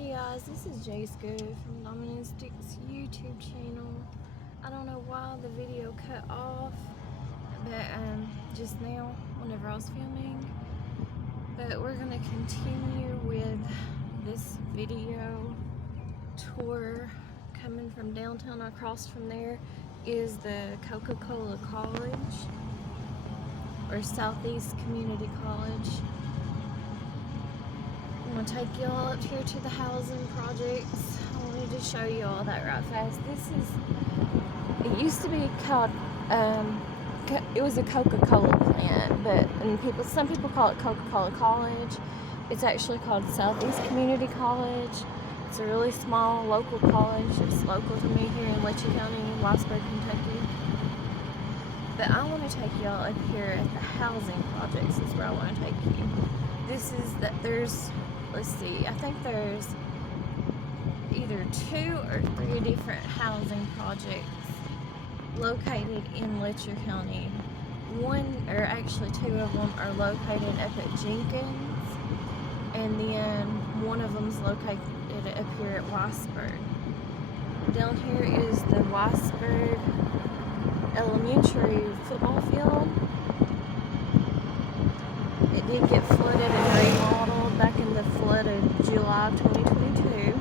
Hey guys, this is J-Sco from Doministics YouTube channel. I don't know why the video cut off, but just now, whenever I was filming. But we're gonna continue with this video tour. Coming from downtown, across from there is the Coca-Cola College, or Southeast Community College. I'm gonna take y'all up here to the housing projects. I wanted to show you all that right fast. It used to be called, it was a Coca-Cola plant, but some people call it Coca-Cola College. It's actually called Southeast Community College. It's a really small local college. It's local to me here in Letcher County, Whitesburg, Kentucky. But I want to take y'all up here at the housing projects is where I want to take you. Let's see, I think there's either 2 or 3 different housing projects located in Letcher County. Actually 2 of them are located up at Jenkins, and then one of them is located up here at Whitesburg. Down here is the Whitesburg Elementary football field. It did get flooded and remodeled back in the flood of July 2022.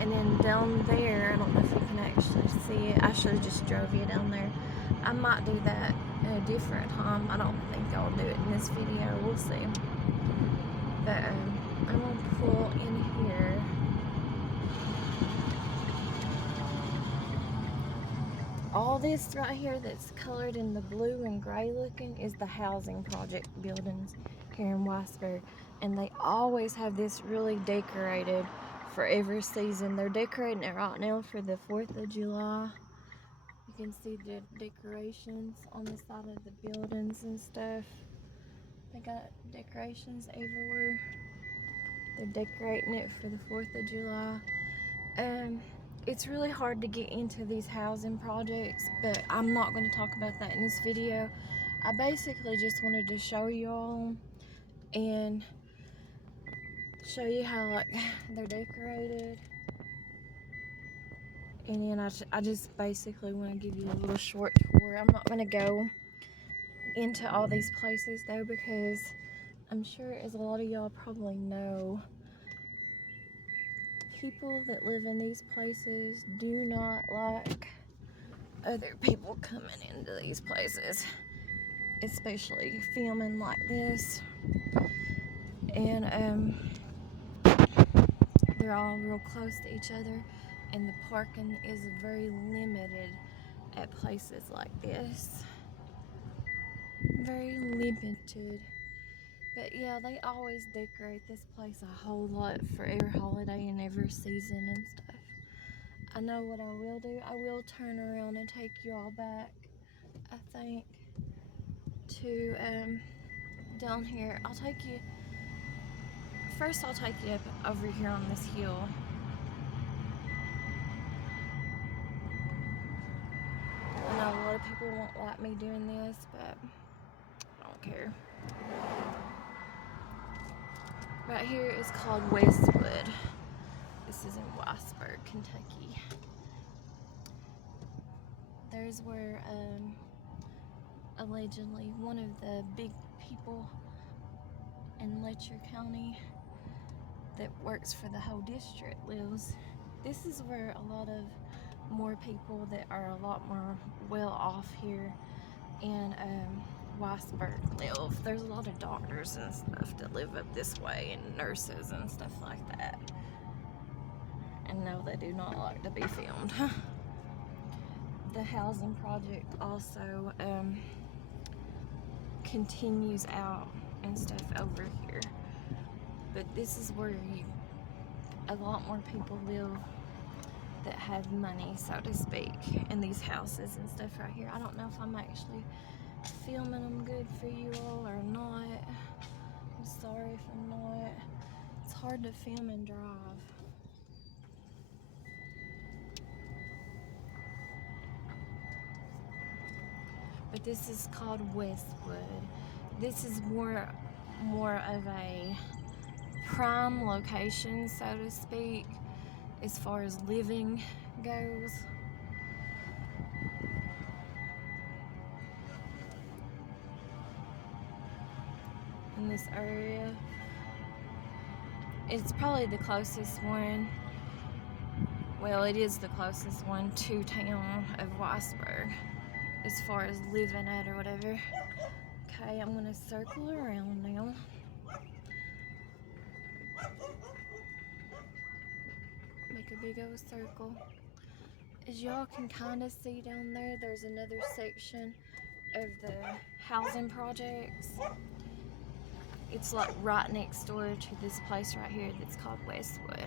And then down there, I don't know if you can actually see it. I should have just drove you down there. I might do that at a different time. I don't think I'll do it in this video. We'll see. But I'm going to pull in here. All this right here that's colored in the blue and gray looking is the housing project buildings here in Whitesburg. And they always have this really decorated for every season. They're decorating it right now for the 4th of July. You can see the decorations on the side of the buildings and stuff. They got decorations everywhere. They're decorating it for the 4th of July. It's really hard to get into these housing projects, but I'm not going to talk about that in this video. I basically just wanted to show y'all and show you how they're decorated, and then I just basically want to give you a little short tour. I'm not going to go into all these places though, because I'm sure, as a lot of y'all probably know, people that live in these places do not like other people coming into these places, especially filming like this. And they're all real close to each other, and the parking is very limited at places like this. Very limited. But yeah, they always decorate this place a whole lot for every holiday and every season and stuff. I know what I will do. I will turn around and take you all back, I think, to down here. I'll take you up over here on this hill. I know a lot of people won't like me doing this, but I don't care. Right here is called Westwood. This is in Whitesburg, Kentucky. There's where allegedly one of the big people in Letcher County that works for the whole district lives. This is where a lot of more people that are a lot more well off here in Whitesburg live. There's a lot of doctors and stuff that live up this way, and nurses and stuff like that. And no, they do not like to be filmed. The housing project also continues out and stuff over here. But this is where a lot more people live that have money, so to speak, in these houses and stuff right here. I don't know if I'm actually filming them good for you all or not. I'm sorry if I'm not. It's hard to film and drive. But this is called Westwood. This is more of a prime location, so to speak, as far as living goes. In this area, it's probably the closest one. Well, it is the closest one to town of Weisberg as far as living at or whatever. Okay, I'm gonna circle around now. Make a big old circle. As y'all can kind of see down there, there's another section of the housing projects. It's like right next door to this place right here that's called Westwood.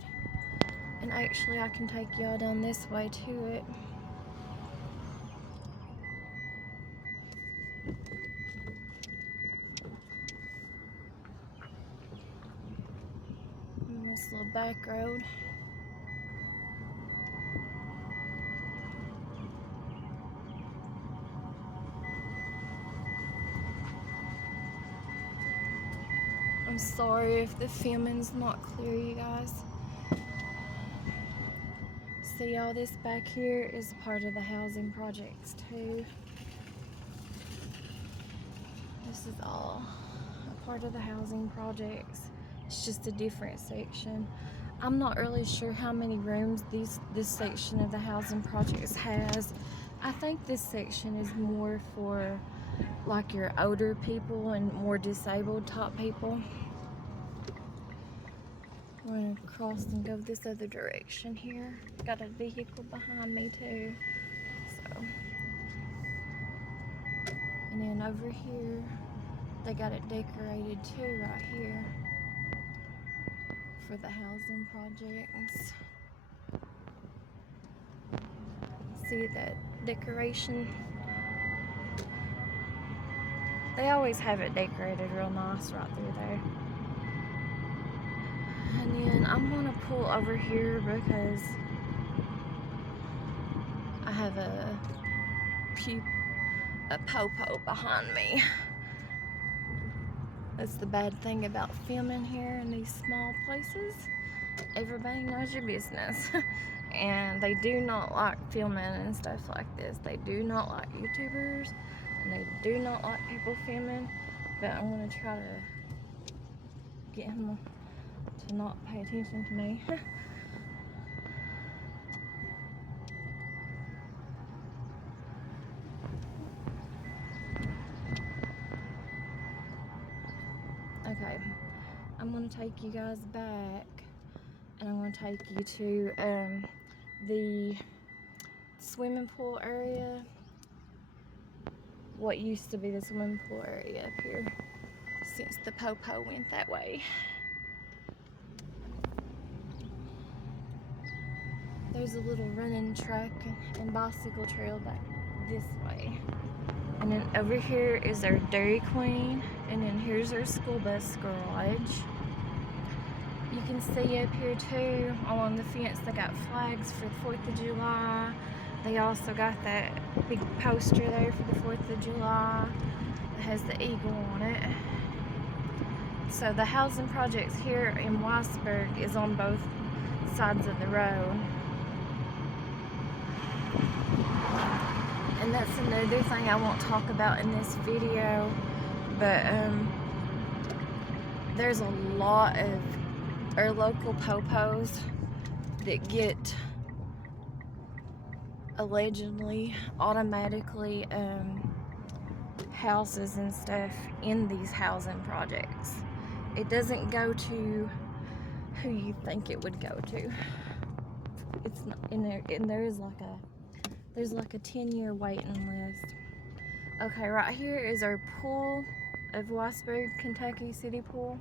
And actually I can take y'all down this way to it. And this little back road. I'm sorry if the filming's not clear, you guys. See, all this back here is part of the housing projects too. This is all a part of the housing projects. It's just a different section. I'm not really sure how many rooms this section of the housing projects has. I think this section is more for like your older people and more disabled type people. We're gonna cross and go this other direction here. Got a vehicle behind me too. So, and then over here, they got it decorated too right here for the housing projects. See that decoration? They always have it decorated real nice right through there. And then I'm gonna pull over here because I have a popo behind me. That's the bad thing about filming here in these small places. Everybody knows your business. And they do not like filming and stuff like this. They do not like YouTubers, and they do not like people filming. But I'm gonna try to get him to not pay attention to me. Okay, I'm gonna take you guys back, and I'm gonna take you to the swimming pool area. What used to be the swimming pool area up here, since the popo went that way. There's a little running track and bicycle trail back this way. And then over here is our Dairy Queen, and then here's our school bus garage. You can see up here too, along the fence, they got flags for the 4th of July. They also got that big poster there for the 4th of July that has the eagle on it. So the housing projects here in Weisberg is on both sides of the road. And that's another thing I won't talk about in this video, but there's a lot of our local popos that get allegedly automatically houses and stuff in these housing projects. It doesn't go to who you think it would go to. It's not in there, and there's like a 10-year waiting list. Okay, right here is our pool of Weisberg, Kentucky City Pool,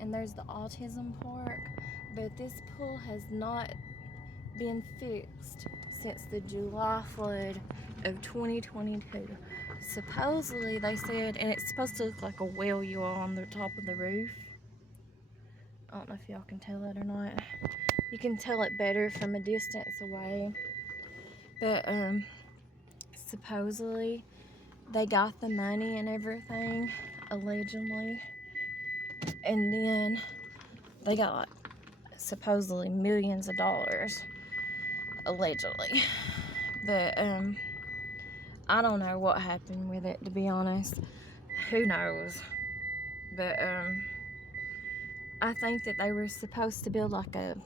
and there's the autism park, but this pool has not been fixed since the July flood of 2022. Supposedly, they said, and it's supposed to look like a well you are on the top of the roof. I don't know if y'all can tell it or not. You can tell it better from a distance away. But supposedly they got the money and everything, allegedly, and then They got like supposedly millions of dollars, allegedly. But I don't know what happened with it, to be honest. Who knows? But I think that they were supposed to build like a,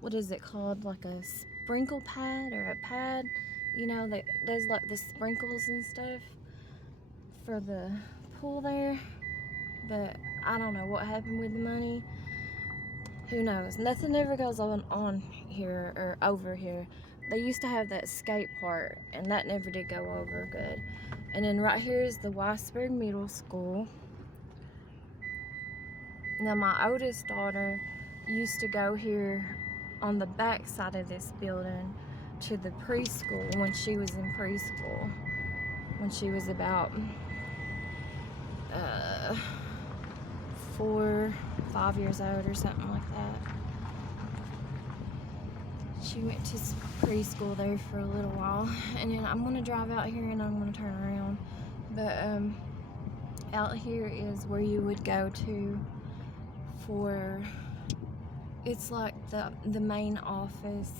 what is it called, like a sprinkle pad or a pad, you know, that does like the sprinkles and stuff for the pool there. But I don't know what happened with the money. Who knows? Nothing ever goes on here or over here. They used to have that skate park, and that never did go over good. And then right here is the Weisberg Middle School. Now my oldest daughter used to go here on the back side of this building to the preschool when she was in preschool. When she was about 4, 5 years old or something like that. She went to preschool there for a little while, and then I'm gonna drive out here and I'm gonna turn around. But out here is where you would go to for, it's like the main office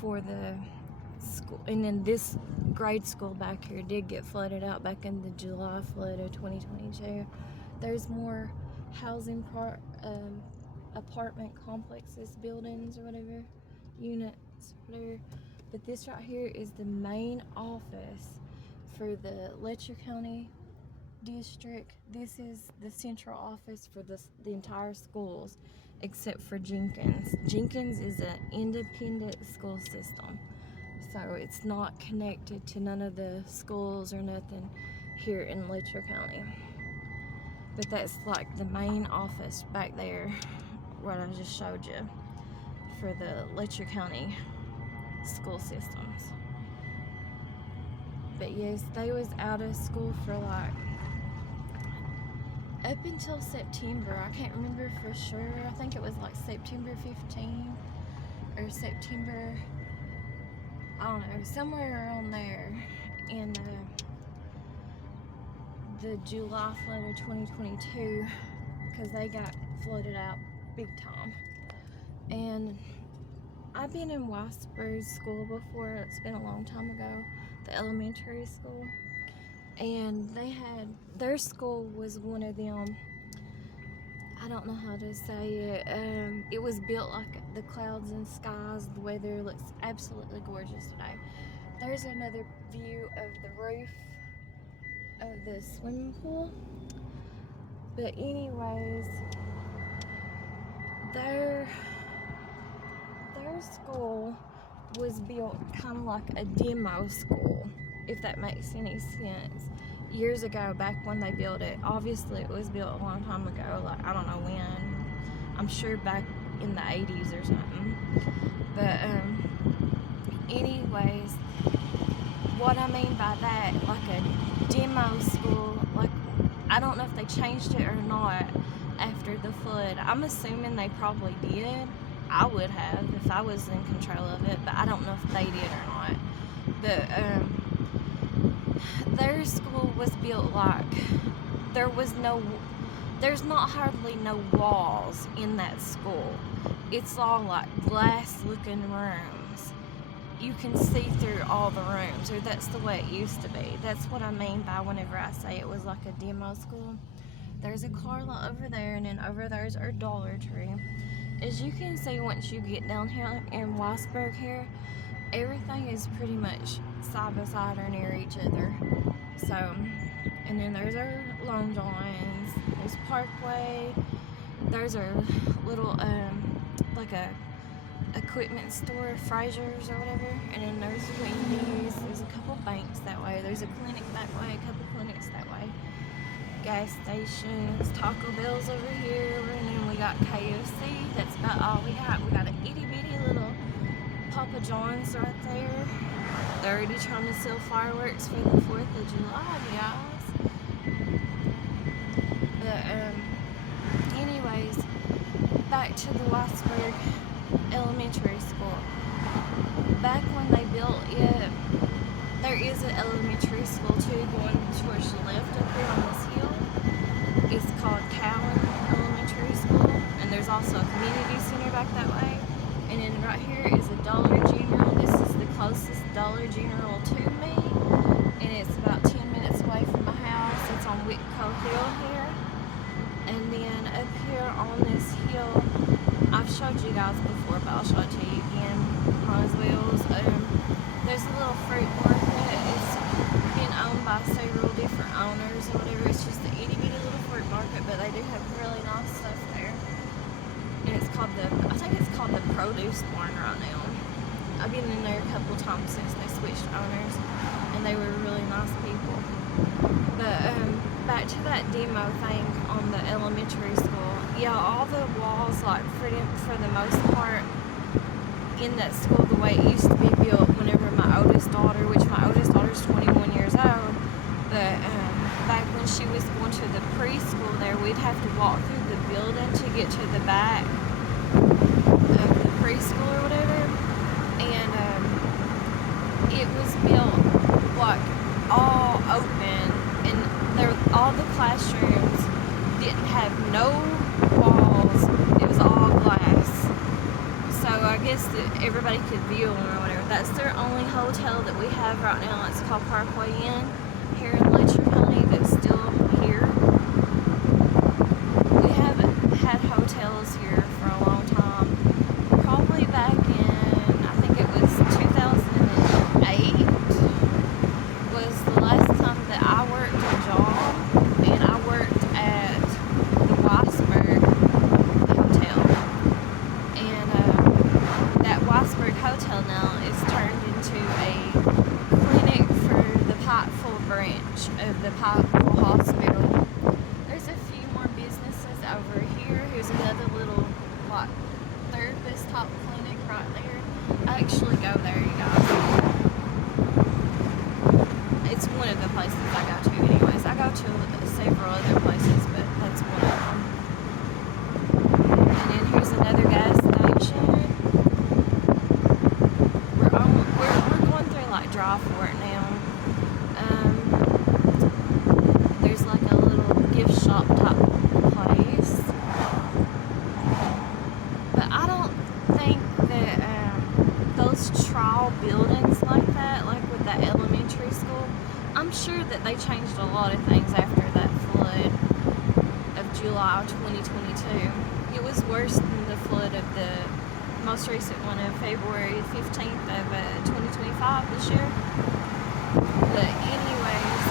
for the school. And then this grade school back here did get flooded out back in the July flood of 2022. There's more housing apartment complexes, buildings or whatever, units, whatever. But this right here is the main office for the Letcher County district. This is the central office for the entire schools except for Jenkins. Jenkins is an independent school system, so it's not connected to none of the schools or nothing here in Letcher County. But that's like the main office back there, what I just showed you, for the Letcher County school systems. But yes, they was out of school for like up until September. I can't remember for sure. I think it was like September 15 or September, I don't know, somewhere around there. And the July flood of 2022, because they got flooded out big time. And I've been in Weisberg's school before. It's been a long time ago, the elementary school. And they had, their school was one of them, I don't know how to say it, it was built like the clouds and skies. The weather looks absolutely gorgeous today. There's another view of the roof of the swimming pool. But anyways, their school was built kind of like a demo school, if that makes any sense. Years ago, back when they built it, obviously it was built a long time ago, like I don't know when, I'm sure back in the 80s or something. But anyways, what I mean by that, like a demo school, like I don't know if they changed it or not after the flood. I'm assuming they probably did. I would have if I was in control of it, but I don't know if they did or not. But their school was built like there's not hardly no walls in that school. It's all like glass looking rooms. You can see through all the rooms, or that's the way it used to be. That's what I mean by whenever I say it was like a demo school. There's a car lot over there, and then over there's our Dollar Tree. As you can see, once you get down here in Weisberg here, everything is pretty much side by side or near each other. So, and then there's our Long John's, there's Parkway, there's our little, like a equipment store, Fraser's or whatever, and then there's Wendy's, there's a couple banks that way, there's a clinic that way, a couple clinics that way, gas stations, Taco Bell's over here, and then we got KFC. That's about all we got. We got an itty bitty little Papa John's right there. They're already trying to sell fireworks for the 4th of July, guys. But anyways, back to the Weisberg Elementary School. Back when they built it, there is an elementary school too going towards the left up here on this hill. It's called Cowan Elementary School, and there's there's also a community center back that way. And then right here is a Dollar General. This is the closest Dollar General to me, and it's about 10 minutes away from my house. It's on Whitco Hill here. And then up here on this hill, I've showed you guys before, but I'll show it to you again on as well. There's a little fruit market. It's been owned by several different owners or whatever. It's just an itty bitty little fruit market, but they do have really nice stuff there. And it's called I think it's called the Produce Barn right now. I've been in there a couple times since they switched owners, and they were really nice people. But back to that demo thing on the elementary school. Yeah, all the walls, like for the most part, in that school, the way it used to be built whenever my oldest daughter, which my oldest daughter's 21 years old, but back when she was going to the preschool there, we'd have to walk through the building to get to the back of the preschool or whatever, and it was built like all open, and all the classrooms didn't have no walls. It was all glass. So I guess that everybody could view them or whatever. That's their only hotel that we have right now. It's called Parkway Inn here in Letcher County that's still here. We haven't had hotels here for a long time. Probably back in, I think it was 2008 was the last time that I worked a job, and I worked at the Weisberg Hotel. And that Weisberg Hotel now is turned into a clinic for the Pikeville branch of the Pikeville Hospital. There's a few more businesses over here. Here's another little, like, therapist type clinic right there. I actually go there, you guys. It's one of the places I go to anyways. I go to several other places, but that's one of them. And then here's another gas station. We're going through like Dry Fort now. There's like a little gift shop type place, but I don't think that those trial buildings like that, like with that elementary school, I'm sure that they changed a lot of things after that flood of July 2022. It was worse than the flood of the most recent one of February 15th of 2025 this year. But anyways,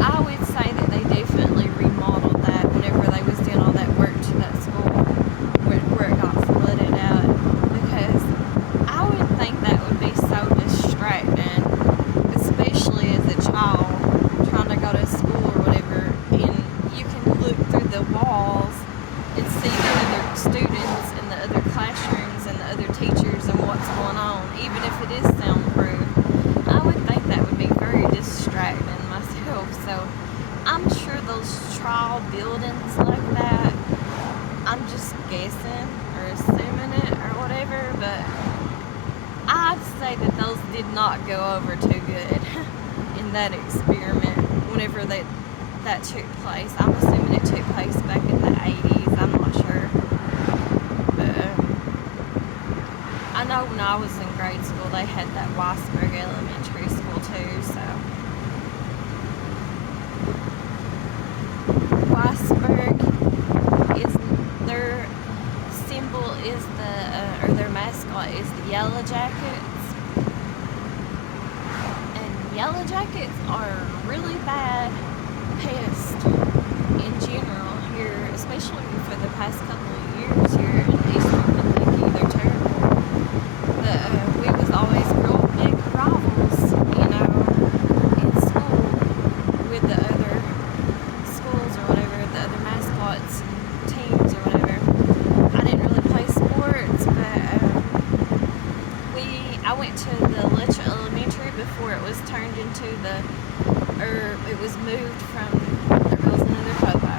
I would say that they definitely remodeled that whenever they was doing all that work to that school where it got flooded out, because I would think that would be so distracting, especially as a child trying to go to school or whatever, and you can look through the walls and see the other students and the other classrooms and the other teachers and what's going on, even if it is soundproof. I would think that would be very distracting myself. So I'm sure those trial buildings like that, I'm just guessing or assuming it or whatever, but I'd say that those did not go over too good in that experiment whenever that took place. I'm assuming it took place back in the 80s. I'm not sure. But I know when I was in grade school, they had that Weisberg Elementary School too, so. Weisberg is, their symbol is or their mascot is the Yellow Jackets. And Yellow Jackets are really bad pest in general here, especially for the past couple of years here in Eastern Kentucky. They're terrible. But we was always real big rivals, you know, in school with the other schools or whatever, the other mascots and teams or whatever. I didn't really play sports, but I went to the Letcher Elementary before it was turned into it was moved from, there goes another popo,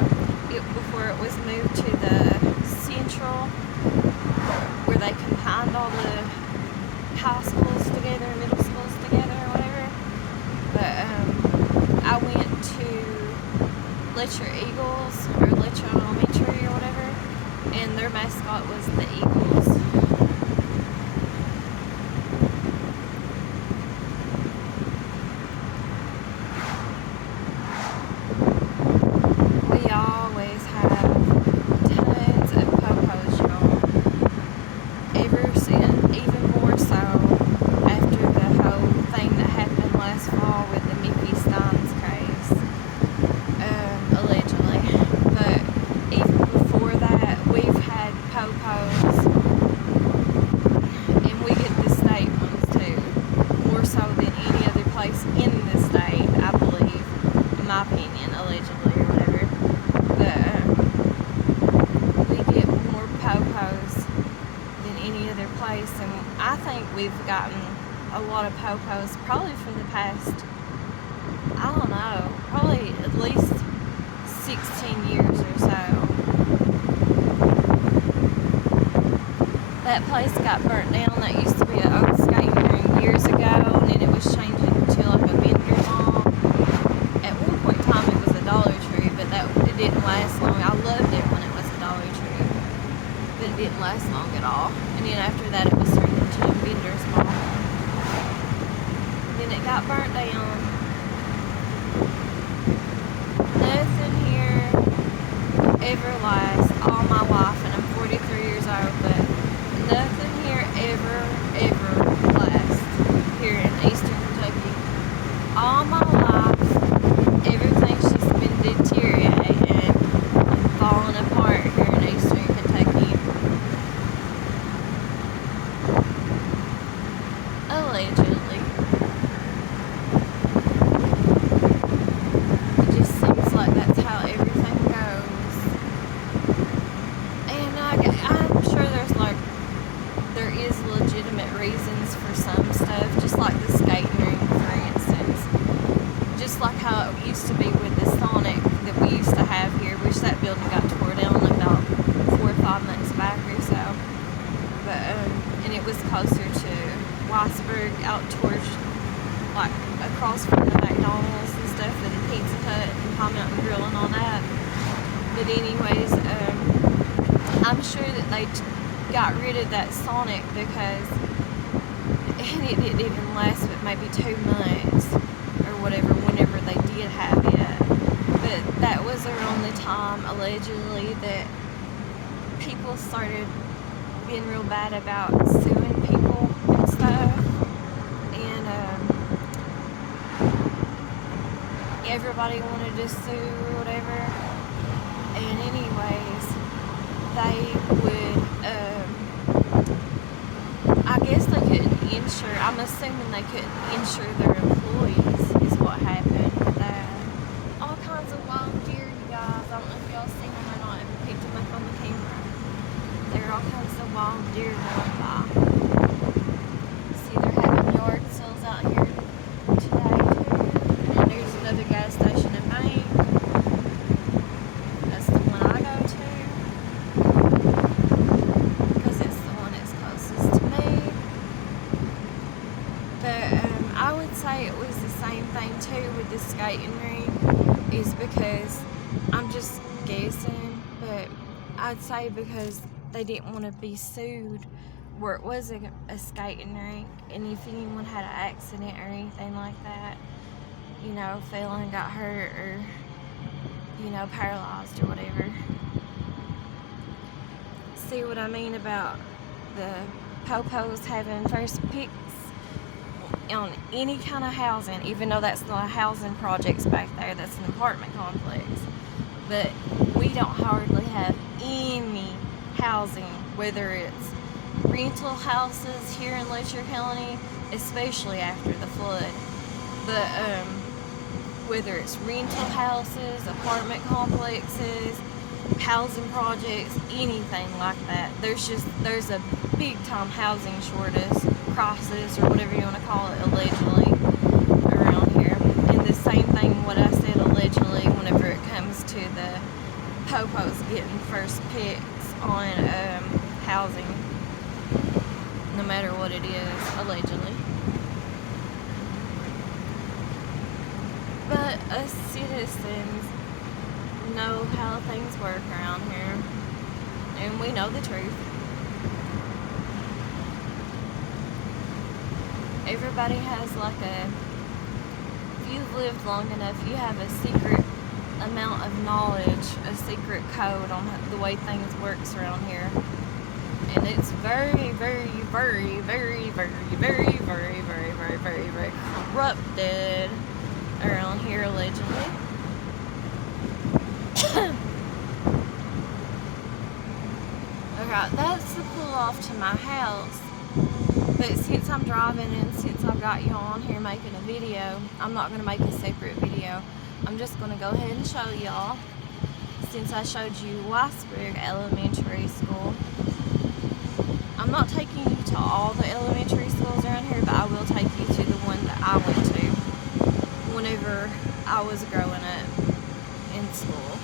before it was moved to the Central, where they combined all the high schools together, middle schools together or whatever. But I went to Letcher Eagles or Letcher Elementary or whatever, and their mascot was the Eagles. We always have tons of popos, y'all. Ever since, even more so after the whole thing that happened last fall with the Mickey Steins case, allegedly. But even before that, we've had popos, and we get the state ones too, more so than any other place in the state, I believe, in my opinion, allegedly or whatever. But we get more popos than any other place, and I think we've gotten a lot of popos probably for the past, I don't know, probably at least 16 years or so. That place got burnt down. That used to be an old skating rink years ago, and then it was changed into like a vendor mall. At one point in time, it was a Dollar Tree, but it didn't last long. I loved it when it was a Dollar Tree, but it didn't last long at all. And then after that, it was turned into a vendor's mall. Then it got burnt down. Nothing here ever lasts. All my life, and I'm 43 years old, but nothing here ever lasts here in Eastern Kentucky. All my life, everything's just been deteriorating and falling apart here in Eastern Kentucky. Allegedly. It just seems like that's how everything goes. And I'm sure there is legitimate reasons for some stuff, just like the skating rink, for instance. Just like how it used to be with the Sonic that we used to have here. Wish that building got tore down about 4 or 5 months back or so. But and it was closer to Weisberg, out towards, like, across from the McDonald's and stuff, and the Pizza Hut and Pine Mountain Grill and all that. But anyways, I'm sure that they got rid of that Sonic because it didn't even last but maybe 2 months or whatever, whenever they did have it. But that was around the time, allegedly, that people started being real bad about suing people and stuff. And everybody wanted to sue or whatever. And anyways, they would, I guess they couldn't insure, I'm assuming they couldn't insure their employees is what happened with that. All kinds of wild deer, you guys. I don't know if y'all seen them or not. I've picked them up on the camera. There are all kinds of wild deer going by. See, they're having yard sales out here today too. And there's another gas station in Maine. That's the one I go to, because it's the one that's closest to me. But I would say it was the same thing too with the skating rink, is because, I'm just guessing, but I'd say because they didn't want to be sued where it was a skating rink, and if anyone had an accident or anything like that, you know, fell and got hurt or, you know, paralyzed or whatever. See what I mean about the popos having first picks on any kind of housing, even though that's not a housing projects back there, that's an apartment complex. But we don't hardly have any housing, whether it's rental houses here in Letcher County, especially after the flood. But whether it's rental houses, apartment complexes, housing projects, anything like that, there's a big time housing shortage, crisis, or whatever you want to call it, allegedly, around here. And the same thing what I said, allegedly, whenever it comes to the popos getting first picks on housing, no matter what it is, allegedly. But us citizens know how things work around here, and and we know the truth. Everybody has like if you've lived long enough, you have a secret amount of knowledge, a secret code on the way things works around here. And it's very, very, very, very, very, very, very, very, very, very, very corrupted around here, allegedly. Alright, that's the pull off to my house. But since I'm driving and since I've got you on here making a video, I'm not going to make a separate video. I'm just going to go ahead and show y'all, since I showed you Weisberg Elementary School. I'm not taking you to all the elementary schools around here, but I will take you to the one that I went to whenever I was growing up in school.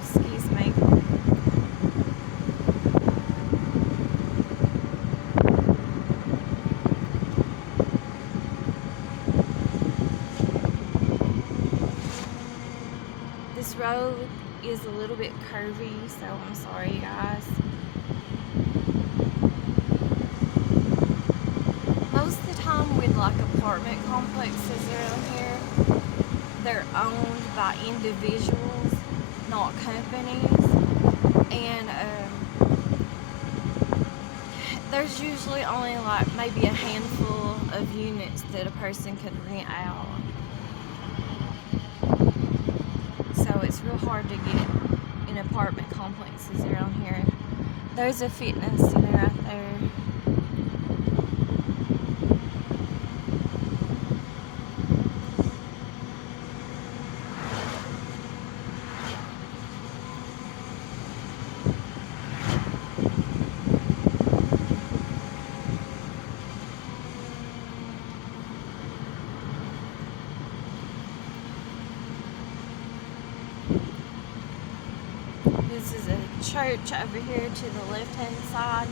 Excuse me. This road is a little bit curvy, so I'm sorry, guys. Most of the time with like apartment complexes around here, they're owned by individuals, not companies, and there's usually only like maybe a handful of units that a person could rent out. So it's real hard to get in apartment complexes around here. There's a fitness center right there. This is a church over here to the left-hand side.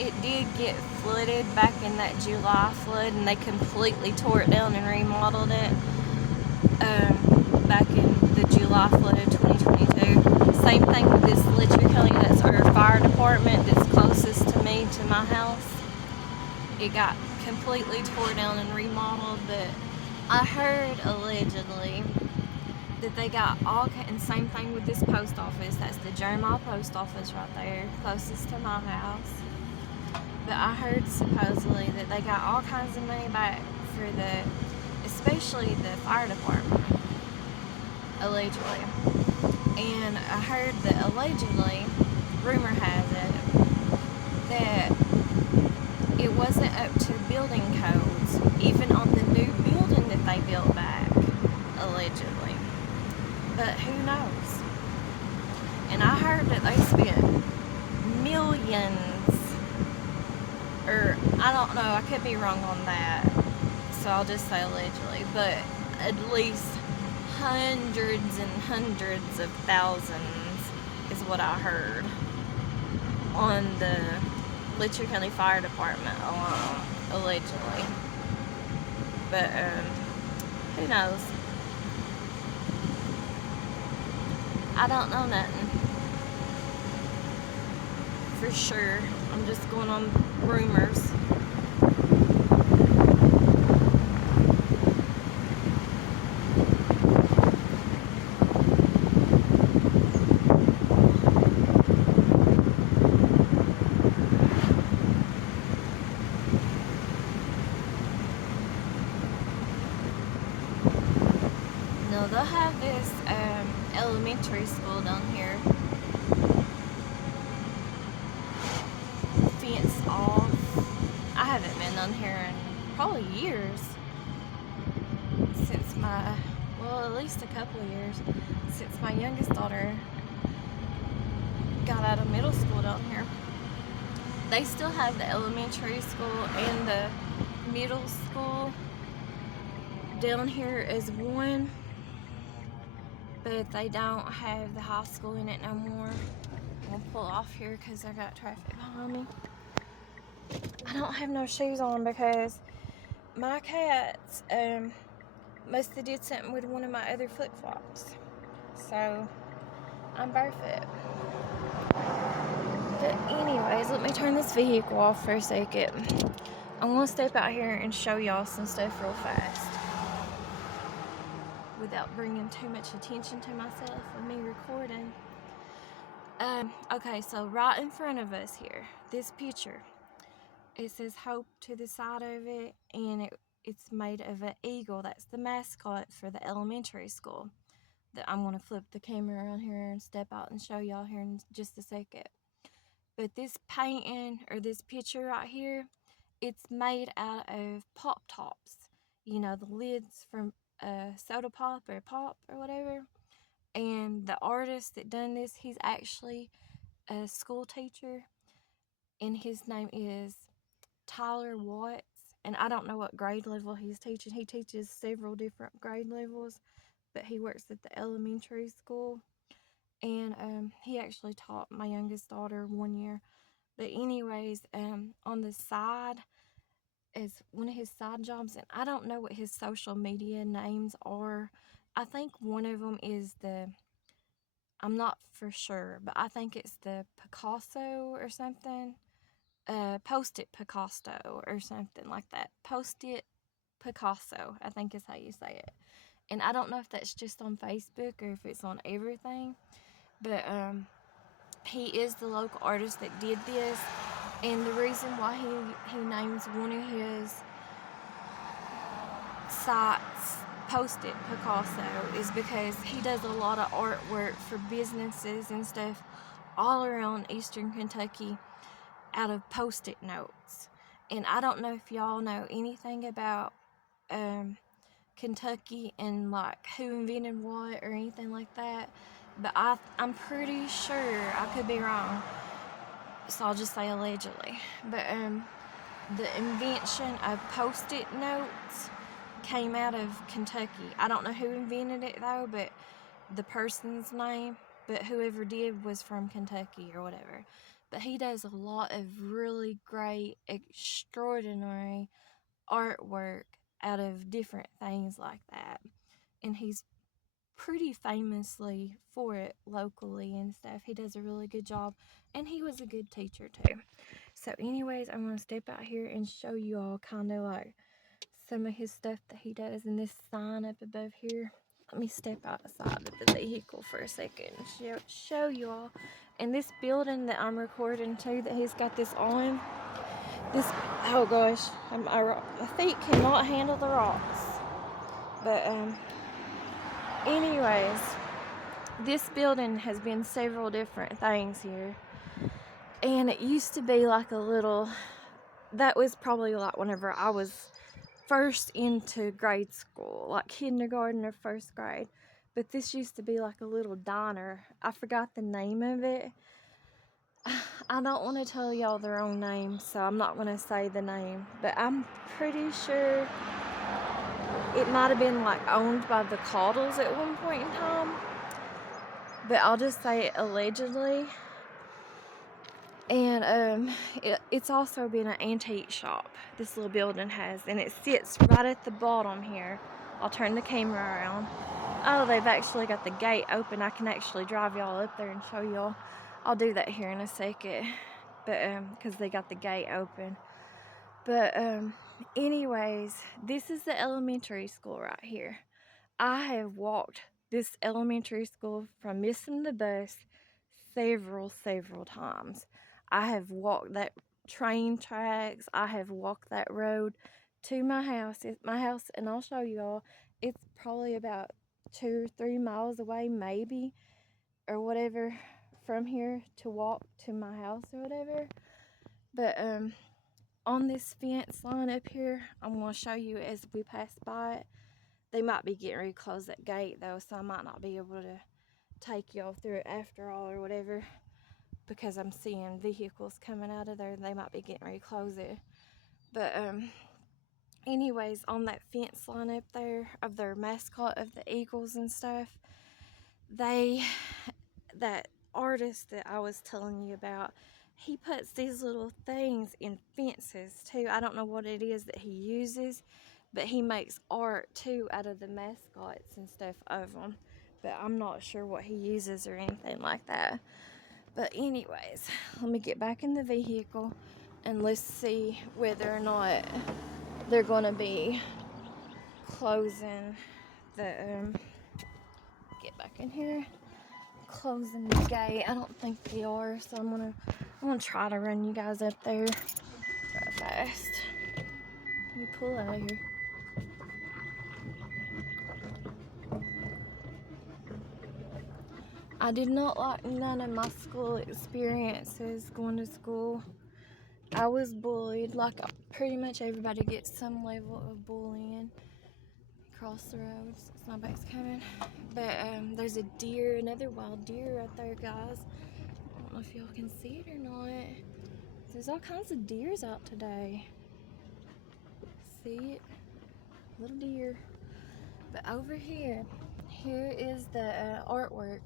It did get flooded back in that July flood, and they completely tore it down and remodeled it back in the July flood of 2022. Same thing with this Letcher County, that's our fire department that's closest to me, to my house. It got completely tore down and remodeled, but I heard allegedly that they got all and same thing with this post office. That's the Jeremiah post office right there, closest to my house. But I heard supposedly that they got all kinds of money back for especially the fire department, allegedly. And I heard that allegedly, rumor has it, that it wasn't up to building codes, even on the new building that they built back, allegedly. But who knows? And I heard that they spent millions, or I don't know, I could be wrong on that, so I'll just say allegedly, but at least hundreds and hundreds of thousands is what I heard on the Letcher County Fire Department alone, allegedly. But who knows? I don't know nothing for sure. I'm just going on rumors. No, they'll have this elementary school down here fenced off. I haven't been down here in probably years, since at least a couple of years, since my youngest daughter got out of middle school down here. They still have the elementary school and the middle school down here as one, but they don't have the high school in it no more. I'll pull off here because I got traffic behind me. I don't have no shoes on because my cats must have did something with one of my other flip-flops. So I'm barefoot. But anyways, let me turn this vehicle off for a second. I'm gonna step out here and show y'all some stuff real fast without bringing too much attention to myself with me recording. Okay, so right in front of us here, this picture, it says Hope to the side of it, and it's made of an eagle. That's the mascot for the elementary school. I'm gonna flip the camera around here and step out and show y'all here in just a second. But this painting or this picture right here, it's made out of pop tops. You know, the lids from soda pop or whatever. And the artist that done this, he's actually a school teacher, and his name is Tyler Watts. And I don't know what grade level he's teaching. He teaches several different grade levels, but he works at the elementary school. And he actually taught my youngest daughter 1 year. But anyways, on the side is one of his side jobs, and I don't know what his social media names are. I think one of them is I'm not for sure, but I think it's the Picasso or something. Post-it Picasso or something like that. Post-it Picasso, I think is how you say it. And I don't know if that's just on Facebook or if it's on everything, but he is the local artist that did this. And the reason why he names one of his sites Post-it Picasso is because he does a lot of artwork for businesses and stuff all around eastern Kentucky out of Post-it notes. And I don't know if y'all know anything about Kentucky and like who invented what or anything like that, but I'm pretty sure, I could be wrong, so I'll just say allegedly, but the invention of Post-it notes came out of Kentucky. I don't know who invented it though, but the person's name, but whoever did was from Kentucky or whatever. But he does a lot of really great, extraordinary artwork out of different things like that. And he's pretty famously for it locally and stuff. He does a really good job, and he was a good teacher too. So anyways, I'm going to step out here and show you all kind of like some of his stuff that he does in this sign up above here. Let me step outside of the vehicle for a second and show you all. And this building that I'm recording too, that he's got this on, this, oh gosh, my feet cannot handle the rocks. But anyways, this building has been several different things here. And it used to be like a little, that was probably like whenever I was first into grade school, like kindergarten or first grade. But this used to be like a little diner. I forgot the name of it. I don't want to tell y'all the wrong name, so I'm not going to say the name. But I'm pretty sure it might have been like owned by the Caudles at one point in time. But I'll just say it allegedly. And it's also been an antique shop, this little building has, and it sits right at the bottom here. I'll turn the camera around. Oh, they've actually got the gate open. I can actually drive y'all up there and show y'all. I'll do that here in a second, but because they got the gate open. But anyways, this is the elementary school right here. I have walked this elementary school from missing the bus several times. I have walked that train tracks. I have walked that road to my house. It's my house, and I'll show you all. It's probably about 2 or 3 miles away, maybe, or whatever, from here to walk to my house or whatever. But on this fence line up here, I'm going to show you as we pass by it. They might be getting ready to close that gate though, so I might not be able to take y'all through it after all or whatever, because I'm seeing vehicles coming out of there. They might be getting ready to close it. But anyways, on that fence line up there of their mascot of the Eagles and stuff, that artist that I was telling you about, he puts these little things in fences too. I don't know what it is that he uses, but he makes art too out of the mascots and stuff of them. but I'm not sure what he uses or anything like that. But anyways, let me get back in the vehicle and let's see whether or not they're gonna be closing the get back in here, closing the gate. I don't think they are, so I'm gonna try to run you guys up there right fast. Let me pull out of here. I did not like none of my school experiences going to school. I was bullied, like pretty much everybody gets some level of bullying. Across the road, somebody's coming. But there's a deer, another wild deer right there, guys. I don't know if y'all can see it or not. There's all kinds of deers out today. See it? Little deer. But over here is the artwork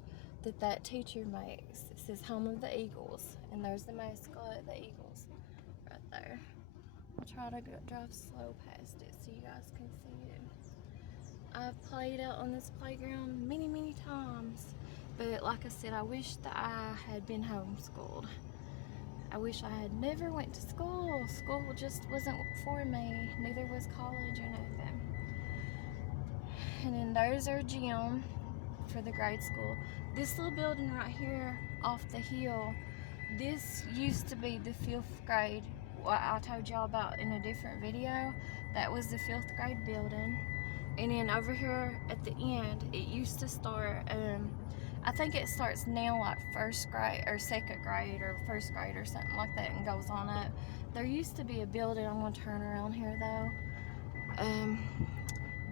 that teacher makes. It says Home of the Eagles, and there's the mascot, the Eagles, right there. I'll try to drive slow past it so you guys can see it. I've played out on this playground many, many times, but like I said, I wish that I had been homeschooled. I wish I had never went to school. School just wasn't for me. Neither was college or nothing. And then there's our gym for the grade school. This little building right here off the hill, this used to be the 5th grade, what I told y'all about in a different video. That was the 5th grade building. And then over here at the end, it used to start, I think it starts now like 1st grade or 2nd grade or 1st grade or something like that, and goes on up. There used to be a building, I'm gonna turn around here though.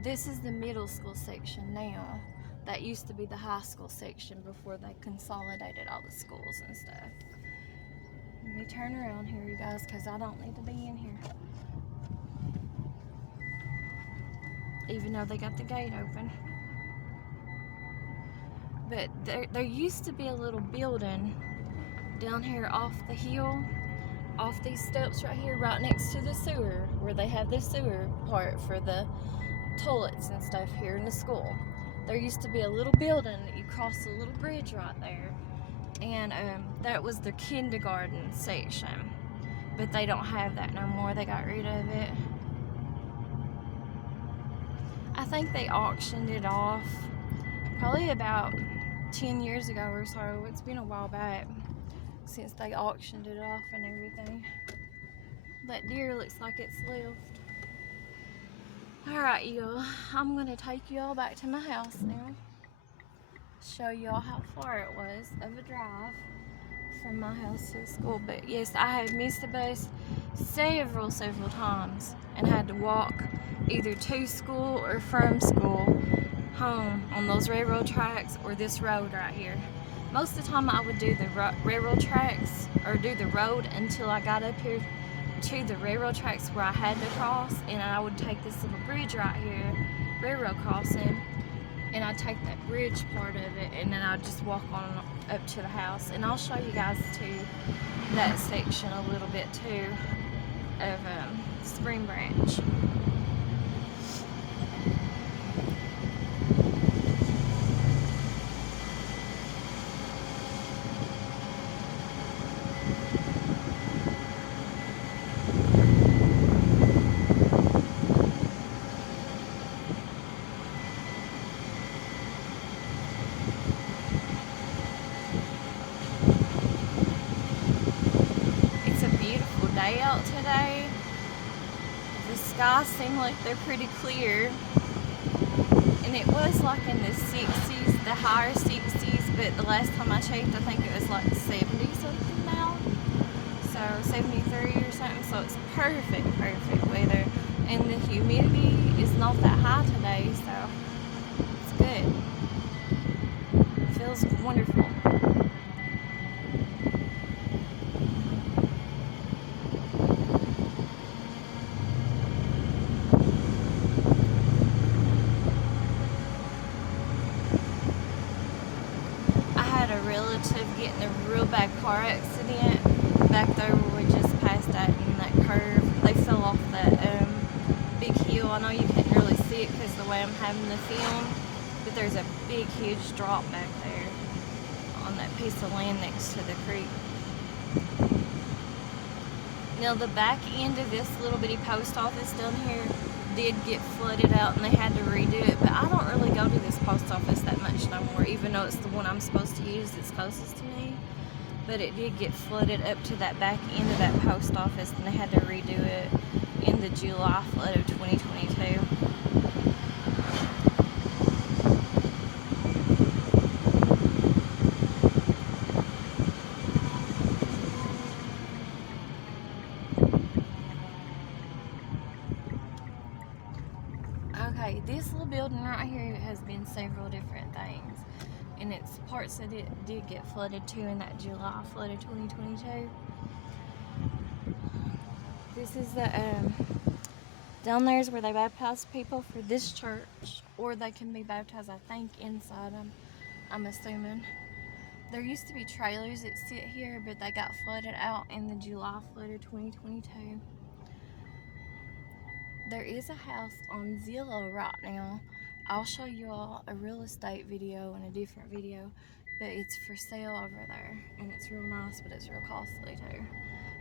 This is the middle school section now. That used to be the high school section before they consolidated all the schools and stuff. Let me turn around here, you guys, because I don't need to be in here. Even though they got the gate open. But there used to be a little building down here off the hill, off these steps right here, right next to the sewer, where they have the sewer part for the toilets and stuff here in the school. There used to be a little building that you cross a little bridge right there, and that was the kindergarten section, but they don't have that no more. They got rid of it. I think they auctioned it off probably about 10 years ago or so. It's been a while back since they auctioned it off and everything. That deer looks like it's left. Alright, y'all, I'm gonna take y'all back to my house now. Show y'all how far it was of a drive from my house to school. But yes, I have missed the bus several times and had to walk either to school or from school home on those railroad tracks or this road right here. Most of the time I would do the railroad tracks or do the road until I got up here to the railroad tracks where I had to cross, and I would take this little bridge right here, railroad crossing, and I'd take that bridge part of it, and then I'd just walk on up to the house. And I'll show you guys too that section a little bit too of Spring Branch. Out today. The skies seem like they're pretty clear, and it was like in the 60s, the higher 60s, but the last time I checked I think it was like 70 something now, so 73 or something. So it's perfect weather, and the humidity is not that high today, so it's good. It feels wonderful. Getting a real bad car accident back there where we just passed that in that curve. They fell off that big hill. I know you couldn't really see it because the way I'm having the film, but there's a big, huge drop back there on that piece of land next to the creek. Now the back end of this little bitty post office down here did get flooded out and they had to redo it, but I don't really go to this post office that much no more, even though it's the one I'm supposed to use that's closest to me. But it did get flooded up to that back end of that post office and they had to redo it in the July flood of 2022. Okay, this little building right here has been several different things, and it's parts that it did get flooded too in that July flood of 2022. This is the down there is where they baptize people for this church, or they can be baptized, I think, inside them, I'm assuming. There used to be trailers that sit here, but they got flooded out in the July flood of 2022. There is a house on Zillow right now. I'll show you all a real estate video in a different video, but it's for sale over there, and it's real nice, but it's real costly too.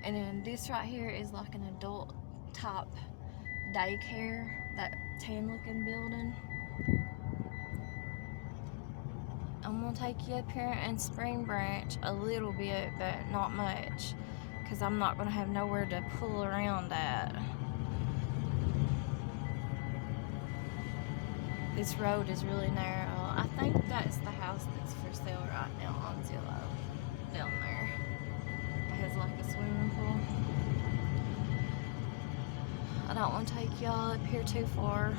And then this right here is like an adult type daycare, that tan looking building. I'm gonna take you up here in Spring Branch a little bit, but not much, because I'm not gonna have nowhere to pull around at. This road is really narrow. I think that's the house that's for sale right now on Zillow down there. It has like a swimming pool. I don't want to take y'all up here too far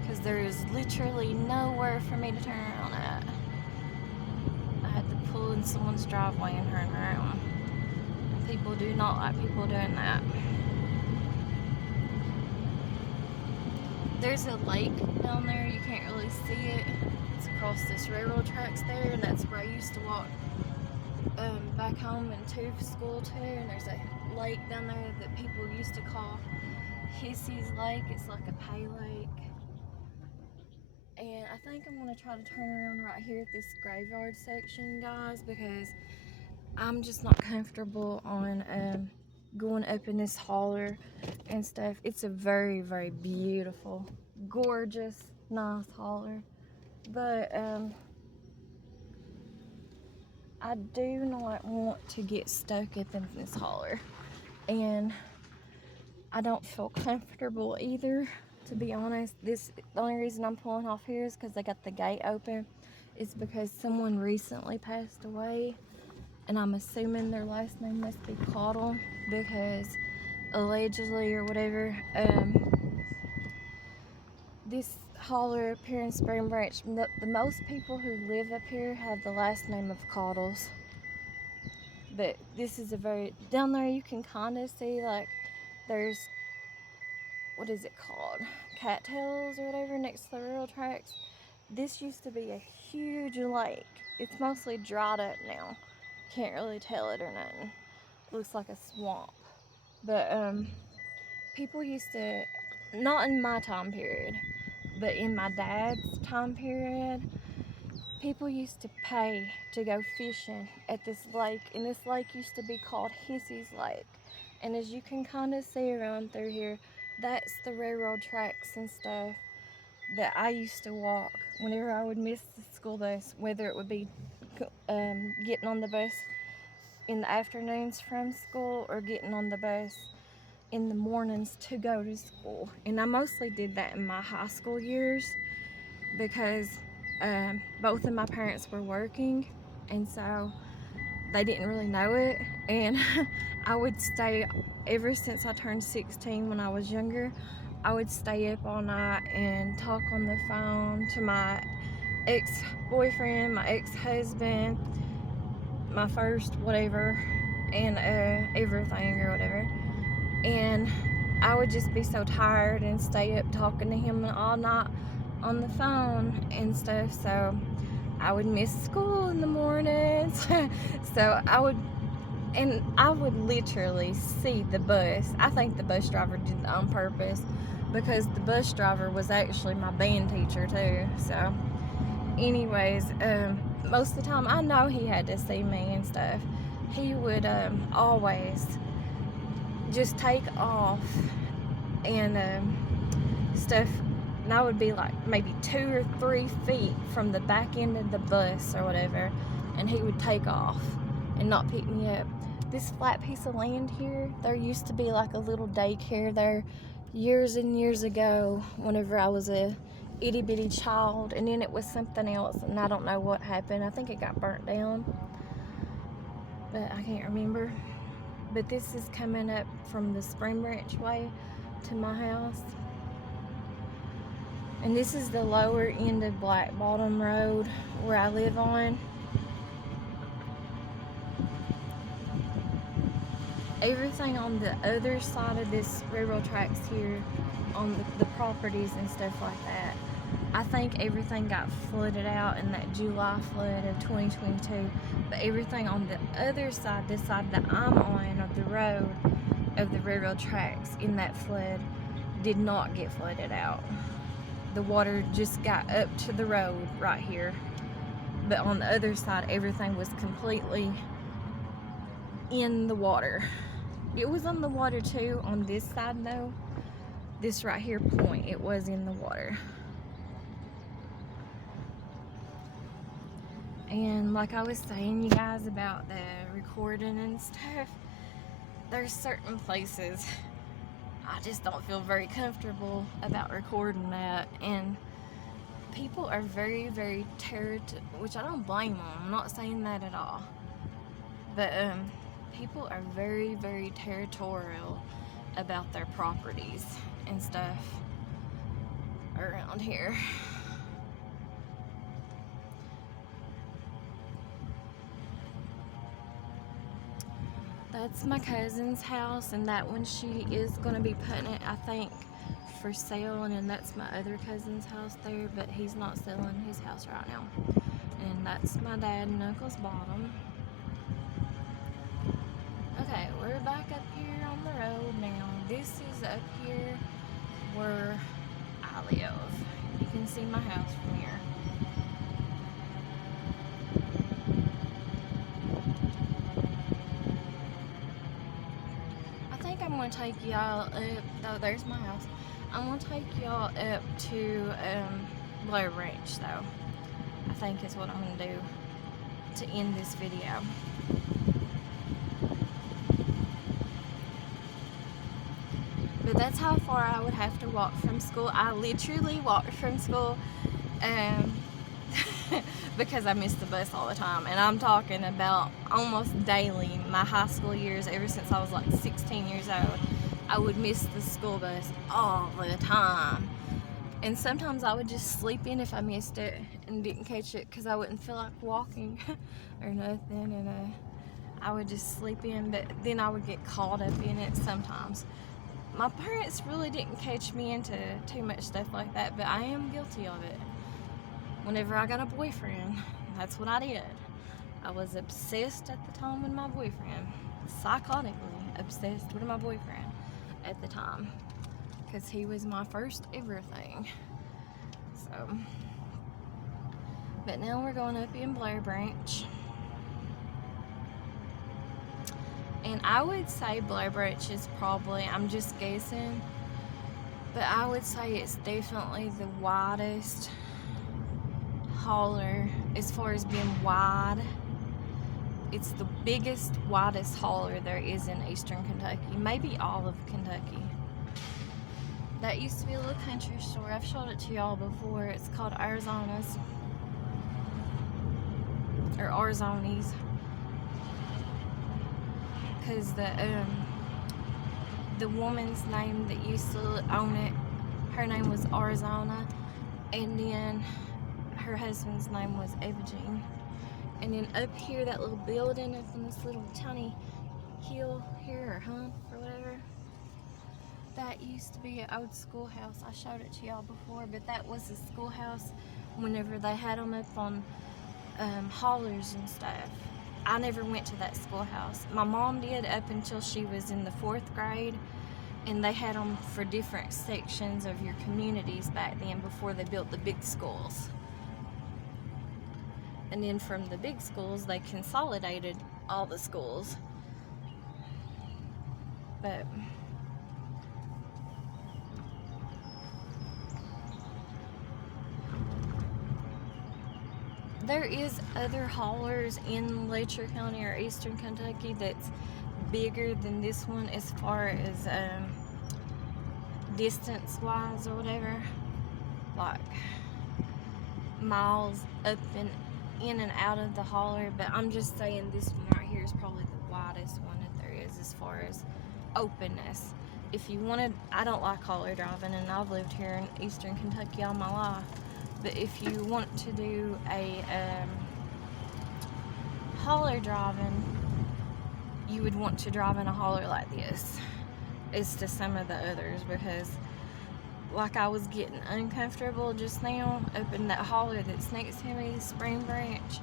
because there is literally nowhere for me to turn around at. I had to pull in someone's driveway and turn around. People do not like people doing that. There's a lake down there, you can't really see it. It's across this railroad tracks there, and that's where I used to walk back home and to school too. And there's a lake down there that people used to call Hissy's Lake. It's like a pay lake. And I think I'm gonna try to turn around right here at this graveyard section, guys, because I'm just not comfortable on going up in this holler and stuff. It's a very, very beautiful, gorgeous, nice holler, but I do not want to get stuck up in this holler, and I don't feel comfortable either, to be honest. The only reason I'm pulling off here is because they got the gate open. It's because someone recently passed away, and I'm assuming their last name must be Caudle, because allegedly or whatever, this holler up here in Spring Branch, the most people who live up here have the last name of Caudles. But this is a very, down there you can kind of see, like, there's, what is it called, cattails or whatever next to the railroad tracks. This used to be a huge lake. It's mostly dried up now. Can't really tell it or nothing. Looks like a swamp. But people used to, not in my time period, but in my dad's time period, people used to pay to go fishing at this lake, and this lake used to be called Hissy's Lake. And as you can kind of see around through here, that's the railroad tracks and stuff that I used to walk whenever I would miss the school bus, whether it would be getting on the bus in the afternoons from school or getting on the bus in the mornings to go to school. And I mostly did that in my high school years because both of my parents were working, and so they didn't really know it. And I would stay, ever since I turned 16 when I was younger, I would stay up all night and talk on the phone to my ex-boyfriend, my ex-husband, my first whatever, and everything or whatever. And I would just be so tired and stay up talking to him all night on the phone and stuff, so I would miss school in the mornings. So I would literally see the bus. I think the bus driver did it on purpose, because the bus driver was actually my band teacher too. So anyways, most of the time, I know he had to see me and stuff. He would always just take off and stuff, and I would be like maybe 2 or 3 feet from the back end of the bus or whatever, and he would take off and not pick me up. This flat piece of land here, there used to be like a little daycare there years and years ago whenever I was a itty bitty child, and then it was something else, and I don't know what happened. I think it got burnt down, but I can't remember. But this is coming up from the Spring Branch way to my house, and this is the lower end of Black Bottom Road where I live on. Everything on the other side of this railroad tracks here, on the properties and stuff like that, I think everything got flooded out in that July flood of 2022. But everything on the other side, this side that I'm on of the road, of the railroad tracks in that flood, did not get flooded out. The water just got up to the road right here. But on the other side, everything was completely in the water. It was on the water too on this side though. This right here point, it was in the water. And like I was saying, you guys, about the recording and stuff, there's certain places I just don't feel very comfortable about recording that, and people are very, very which I don't blame them, I'm not saying that at all, but people are very, very territorial about their properties and stuff around here. That's my cousin's house, and that one she is going to be putting it, I think, for sale, and then that's my other cousin's house there, but he's not selling his house right now. And that's my dad and uncle's bottom. Okay, we're back up here on the road now. This is up here where I live. You can see my house from here. I think I'm going to take y'all up, oh, there's my house. I'm going to take y'all up to Blair Branch though. I think is what I'm going to do to end this video. But that's how far I would have to walk from school. I literally walked from school because I missed the bus all the time. And I'm talking about almost daily, my high school years, ever since I was like 16 years old, I would miss the school bus all the time. And sometimes I would just sleep in if I missed it and didn't catch it, because I wouldn't feel like walking or nothing. And I would just sleep in, but then I would get caught up in it sometimes. My parents really didn't catch me into too much stuff like that, but I am guilty of it. Whenever I got a boyfriend, that's what I did. I was obsessed at the time with my boyfriend. Psychotically obsessed with my boyfriend at the time, because he was my first everything. So, but now we're going up in Blair Branch. And I would say Blair Branch is probably, I'm just guessing, but I would say it's definitely the widest hauler as far as being wide. It's the biggest, widest hauler there is in eastern Kentucky, maybe all of Kentucky. That used to be a little country store. I've showed it to y'all before. It's called Arizona's, or Arizoni's. Because the woman's name that used to own it, her name was Arizona, and then her husband's name was Evagene. And then up here, that little building up in this little tiny hill here, or hump or whatever, that used to be an old schoolhouse. I showed it to y'all before, but that was the schoolhouse whenever they had them up on haulers and stuff. I never went to that schoolhouse. My mom did up until she was in the 4th grade, and they had them for different sections of your communities back then before they built the big schools. And then from the big schools, they consolidated all the schools. But there is other haulers in Letcher County or Eastern Kentucky that's bigger than this one as far as distance wise or whatever, like miles up and in and out of the hauler. But I'm just saying this one right here is probably the widest one that there is as far as openness. If you wanted, I don't like hauler driving, and I've lived here in Eastern Kentucky all my life, but if you want to do a hauler driving, you would want to drive in a hauler like this as to some of the others, because like I was getting uncomfortable just now up in that hauler that's next to me, Spring Branch,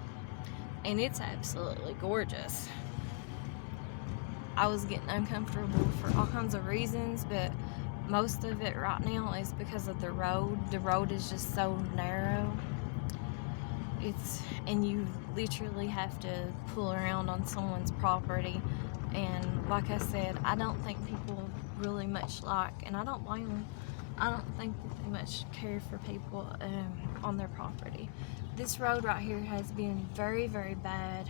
and it's absolutely gorgeous. I was getting uncomfortable for all kinds of reasons, but most of it right now is because of the road. The road is just so narrow. And you literally have to pull around on someone's property. And like I said, I don't think people really much like, and I don't blame them, I don't think that they much care for people on their property. This road right here has been very, very bad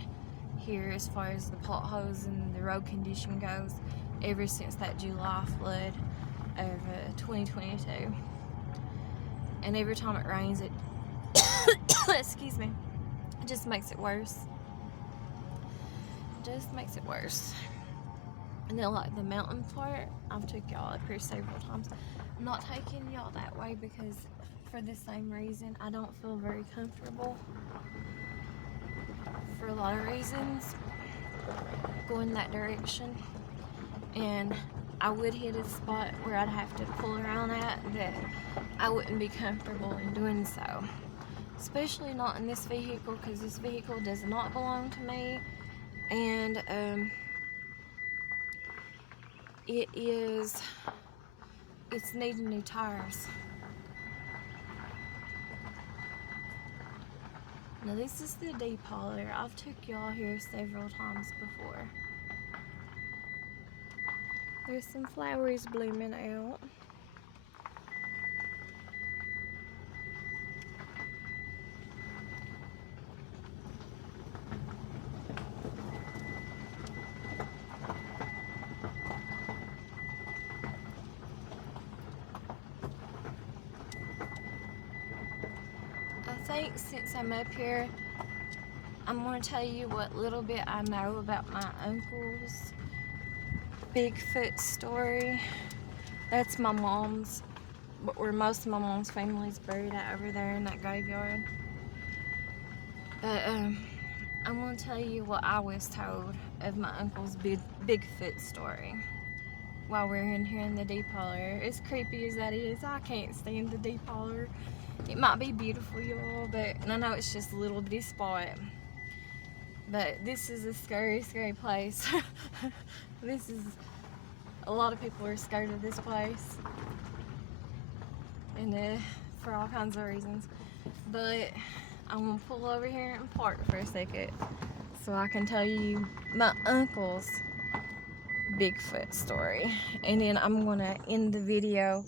here as far as the potholes and the road condition goes ever since that July flood of 2022. And every time it rains, it excuse me, it just makes it worse. Just makes it worse. And then like the mountain part, I've took y'all up here several times. I'm not taking y'all that way because for the same reason, I don't feel very comfortable for a lot of reasons going that direction. And I would hit a spot where I'd have to pull around at that I wouldn't be comfortable in doing so. Especially not in this vehicle, because this vehicle does not belong to me. And it's needing new tires. Now this is the deep hauler. I've took y'all here several times before. There's some flowers blooming out. I think since I'm up here, I'm going to tell you what little bit I know about my uncle's Bigfoot story. That's my mom's, where most of my mom's family's buried at over there in that graveyard. But I'm going to tell you what I was told of my uncle's Bigfoot story while we're in here in the deep hauler. As creepy as that is, I can't stand the deep hauler. It might be beautiful, y'all, and I know it's just a little bitty spot. But this is a scary, scary place. A lot of people are scared of this place. And for all kinds of reasons. But I'm gonna pull over here and park for a second so I can tell you my uncle's Bigfoot story. And then I'm gonna end the video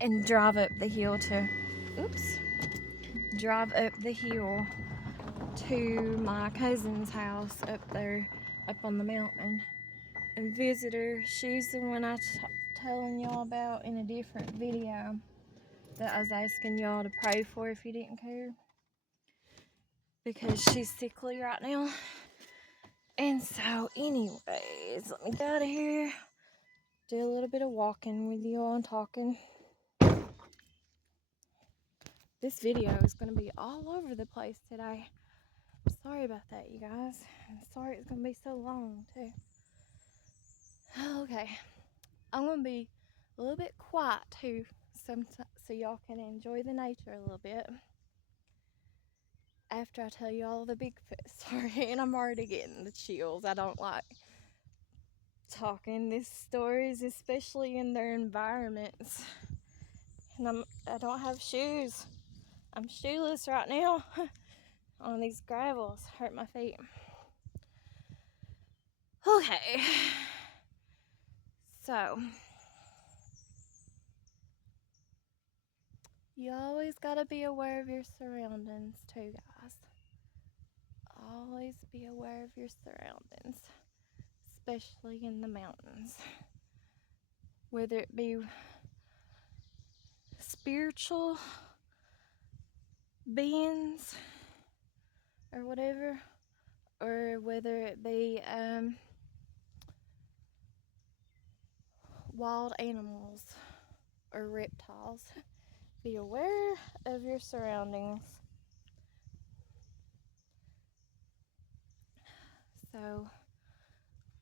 and drive up the hill to my cousin's house up there, up on the mountain, and visit her. She's the one I telling y'all about in a different video that I was asking y'all to pray for if you didn't care, because she's sickly right now. And so anyways, let me get out of here, do a little bit of walking with y'all and talking. This video is going to be all over the place today. Sorry about that, you guys. I'm sorry it's going to be so long, too. Okay. I'm going to be a little bit quiet, too, so y'all can enjoy the nature a little bit after I tell you all the Bigfoot story. And I'm already getting the chills. I don't like talking these stories, especially in their environments. And I don't have shoes. I'm shoeless right now. on these gravels hurt my feet. Okay. So, you always gotta be aware of your surroundings too, guys. Always be aware of your surroundings, especially in the mountains. Whether it be spiritual beings or whatever, or whether it be wild animals or reptiles. Be aware of your surroundings. So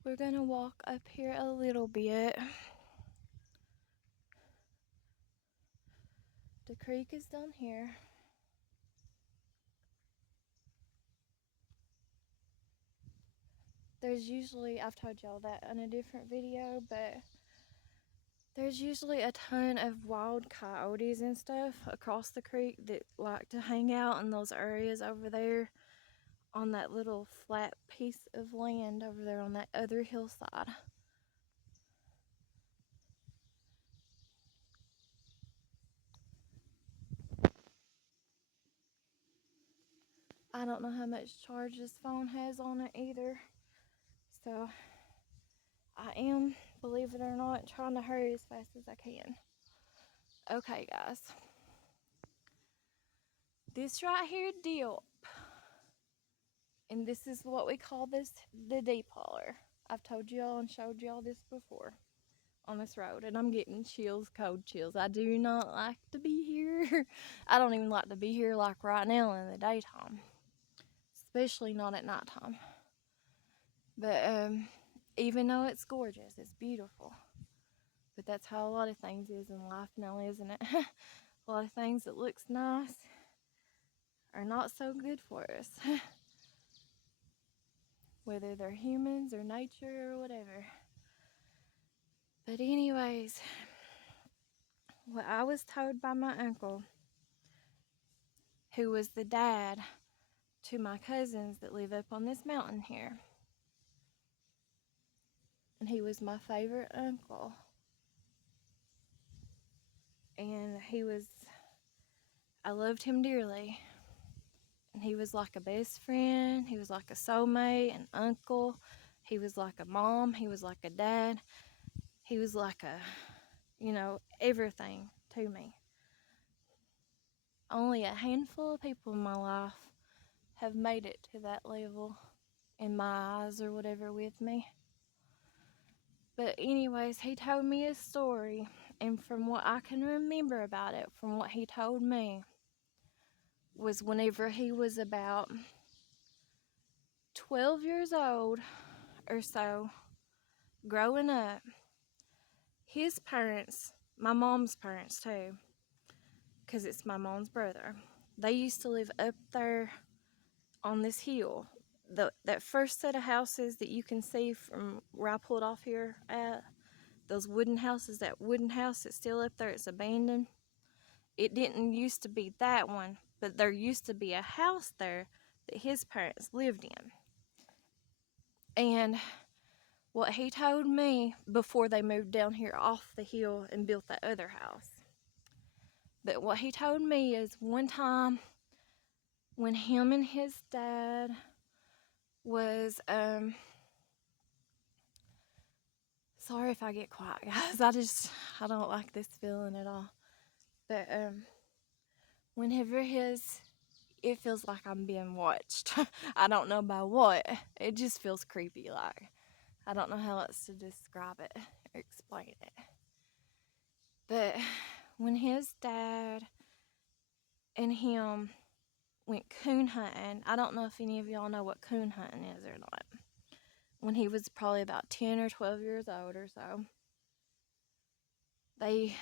we're gonna walk up here a little bit. The creek is down here. There's usually, I've told y'all that in a different video, but there's usually a ton of wild coyotes and stuff across the creek that like to hang out in those areas over there on that little flat piece of land over there on that other hillside. I don't know how much charge this phone has on it either, so I am, believe it or not, trying to hurry as fast as I can. Okay, guys. This right here dip, and this is what we call this, the deep holler. I've told y'all and showed y'all this before on this road, and I'm getting chills, cold chills. I do not like to be here. I don't even like to be here like right now in the daytime, especially not at nighttime. But even though it's gorgeous, it's beautiful. But that's how a lot of things is in life now, isn't it? A lot of things that looks nice are not so good for us. Whether they're humans or nature or whatever. But anyways, what I was told by my uncle, who was the dad to my cousins that live up on this mountain here. And he was my favorite uncle. And I loved him dearly. And he was like a best friend. He was like a soulmate, an uncle. He was like a mom. He was like a dad. He was like everything to me. Only a handful of people in my life have made it to that level in my eyes or whatever with me. But anyways, he told me a story, and from what I can remember about it, from what he told me, was whenever he was about 12 years old or so, growing up, his parents, my mom's parents too, because it's my mom's brother, they used to live up there on this hill. That first set of houses that you can see from where I pulled off here at, those wooden houses, that wooden house that's still up there, it's abandoned. It didn't used to be that one, but there used to be a house there that his parents lived in. And what he told me before they moved down here off the hill and built that other house. But what he told me is one time when him and his dad was, sorry if I get quiet, guys. I don't like this feeling at all. But whenever it feels like I'm being watched. I don't know by what. It just feels creepy. Like, I don't know how else to describe it or explain it. But when his dad and him went coon hunting, I don't know if any of y'all know what coon hunting is or not. When he was probably about 10 or 12 years old or so, they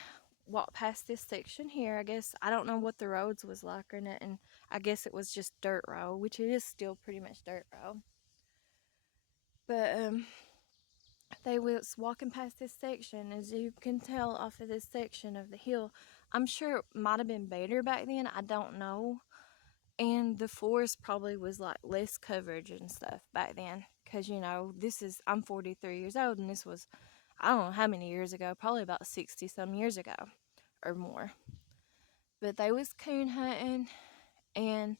walked past this section here. I guess, I don't know what the roads was like or nothing. I guess it was just dirt road, which it is still pretty much dirt road. But they was walking past this section. As you can tell off of this section of the hill, I'm sure it might have been better back then, I don't know. And the forest probably was like less coverage and stuff back then. Because, you know, I'm 43 years old, and this was, I don't know how many years ago, probably about 60 some years ago or more. But they was coon hunting, and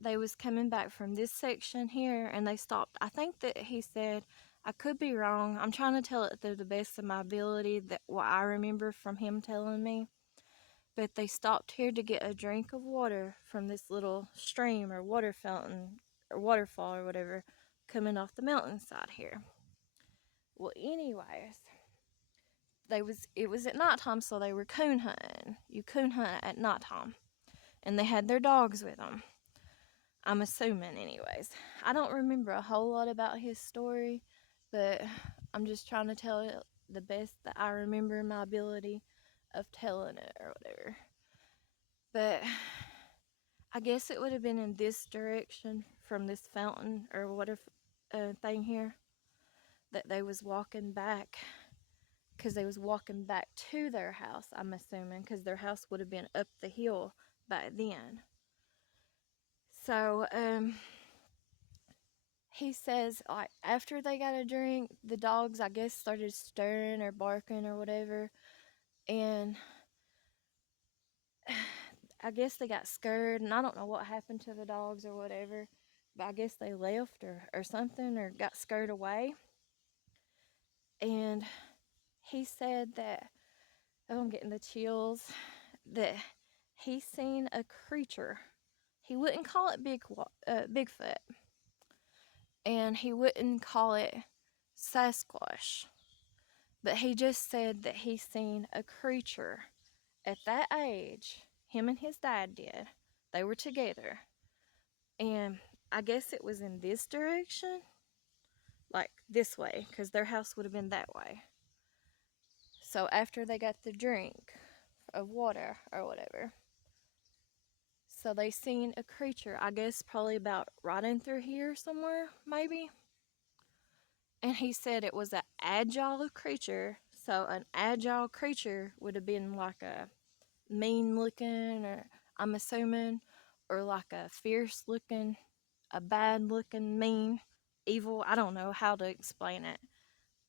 they was coming back from this section here, and they stopped. I think that he said, I could be wrong, I'm trying to tell it to the best of my ability, that what I remember from him telling me. But they stopped here to get a drink of water from this little stream or water fountain or waterfall or whatever coming off the mountainside here. Well, anyways, it was at nighttime, so they were coon hunting. You coon hunt at nighttime, and they had their dogs with them. I'm assuming, anyways. I don't remember a whole lot about his story, but I'm just trying to tell it the best that I remember my ability of telling it or whatever. But I guess it would have been in this direction from this fountain or whatever thing here that they was walking back, because they was walking back to their house, I'm assuming, because their house would have been up the hill back then. So he says, like, after they got a drink, the dogs, I guess, started stirring or barking or whatever, and I guess they got scared, and I don't know what happened to the dogs or whatever, but I guess they left or something, or got scared away. And he said that, oh, I'm getting the chills, that he seen a creature. He wouldn't call it Bigfoot, and he wouldn't call it Sasquatch, but he just said that he seen a creature at that age. Him and his dad did. They were together, and I guess it was in this direction, like this way, because their house would have been that way. So after they got the drink of water or whatever, so they seen a creature, I guess probably about right in through here somewhere, maybe. And he said it was an agile creature. So an agile creature would have been like a mean looking, or I'm assuming, or like a fierce looking, a bad looking, mean, evil, I don't know how to explain it,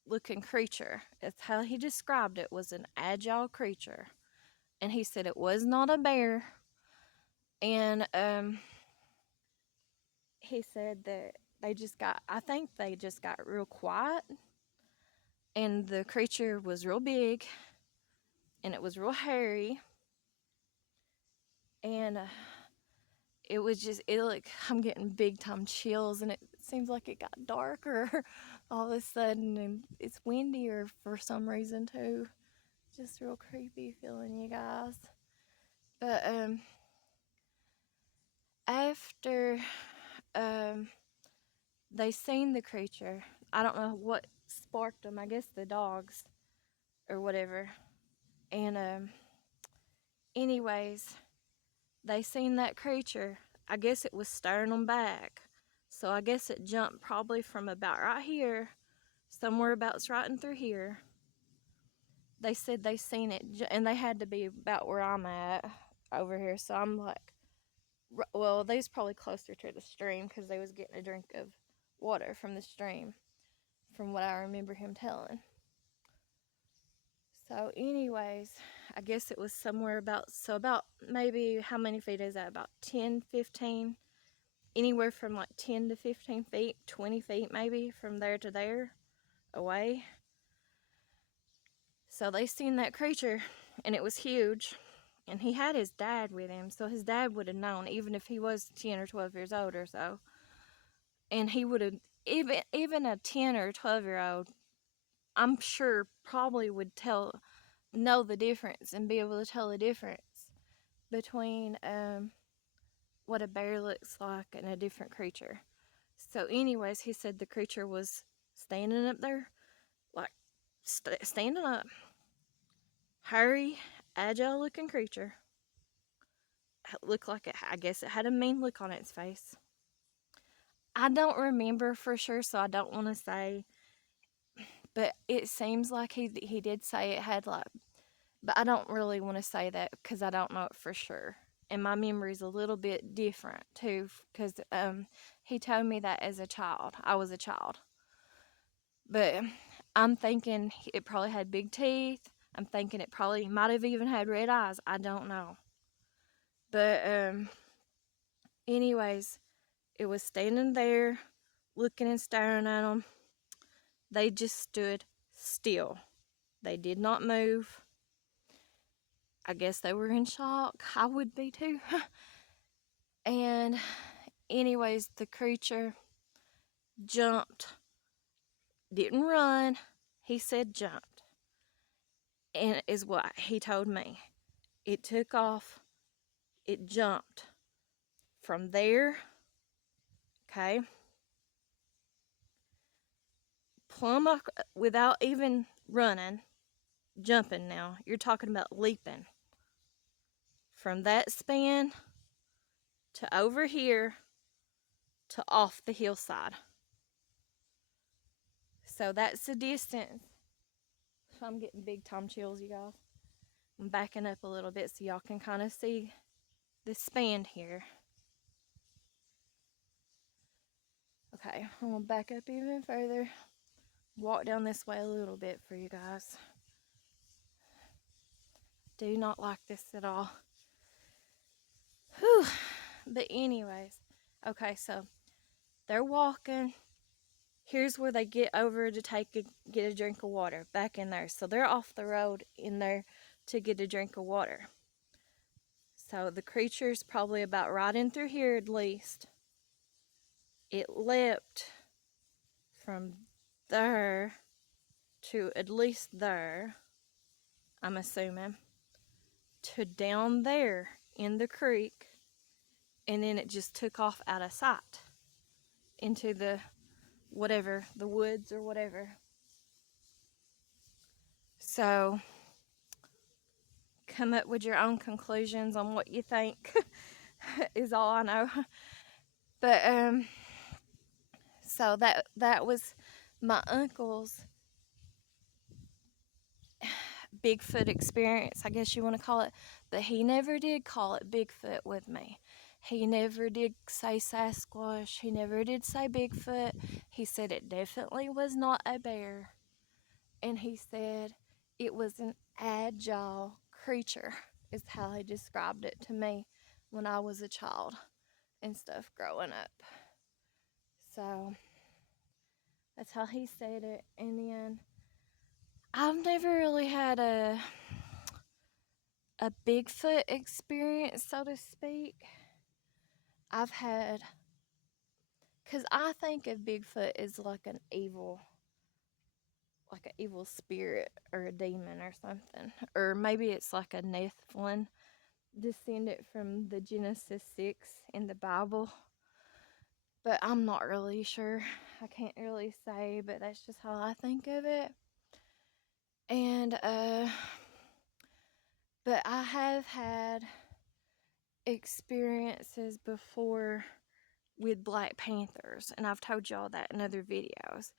looking creature. It's how he described it, was an agile creature. And he said it was not a bear. And he said that I think they just got real quiet, and the creature was real big, and it was real hairy, and it was just, I'm getting big time chills, and it seems like it got darker all of a sudden, and it's windier for some reason too. Just real creepy feeling, you guys. But after they seen the creature, I don't know what sparked them, I guess the dogs or whatever. And anyways, they seen that creature. I guess it was staring them back. So I guess it jumped probably from about right here, somewhere about right in through here. They said they seen it, and they had to be about where I'm at over here. So I'm like, well, they was probably closer to the stream, because they was getting a drink of water from the stream, from what I remember him telling. So anyways, I guess it was somewhere about maybe, how many feet is that? About 10, 15, anywhere from like 10 to 15 feet, 20 feet maybe, from there to there away. So they seen that creature, and it was huge, and he had his dad with him, so his dad would have known, even if he was 10 or 12 years old or so. And he would have, even a 10 or 12-year-old, I'm sure, probably would know the difference and be able to tell the difference between what a bear looks like and a different creature. So anyways, he said the creature was standing up there, like standing up, hairy, agile looking creature. Looked like I guess it had a mean look on its face. I don't remember for sure, so I don't want to say, but it seems like he did say it had, like, but I don't really want to say that because I don't know it for sure. and my memory's a little bit different too, because he told me that as a child. I was a child. But I'm thinking it probably had big teeth. I'm thinking it probably might have even had red eyes. I don't know. But anyways, it was standing there looking and staring at them. They just stood still. They did not move. I guess they were in shock. I would be too. And anyways, the creature jumped. Didn't run. He said jumped. And is what he told me. It took off. It jumped from there, okay, plumb without even running, jumping now. You're talking about leaping. From that span to over here to off the hillside. So that's the distance. I'm getting big time chills, you guys. I'm backing up a little bit so y'all can kind of see the span here. Okay, I'm gonna back up even further. Walk down this way a little bit for you guys. Do not like this at all. Whew. But anyways, okay, so they're walking. Here's where they get over to get a drink of water, back in there. So they're off the road in there to get a drink of water. So the creature's probably about right in through here at least. It leapt from there to at least there, I'm assuming, to down there in the creek, and then it just took off out of sight into the whatever, the woods or whatever. So come up with your own conclusions on what you think is all I know. But so that was my uncle's Bigfoot experience, I guess you want to call it. But he never did call it Bigfoot with me. He never did say Sasquatch. He never did say Bigfoot. He said it definitely was not a bear. And he said it was an agile creature, is how he described it to me when I was a child and stuff growing up. So that's how he said it. And then I've never really had a Bigfoot experience, so to speak. I've had, because I think of Bigfoot as like an evil spirit or a demon or something. Or maybe it's like a Nephilim descendant from the Genesis 6 in the Bible. But I'm not really sure. I can't really say, but that's just how I think of it. And but I have had experiences before with Black Panthers, and I've told y'all that in other videos,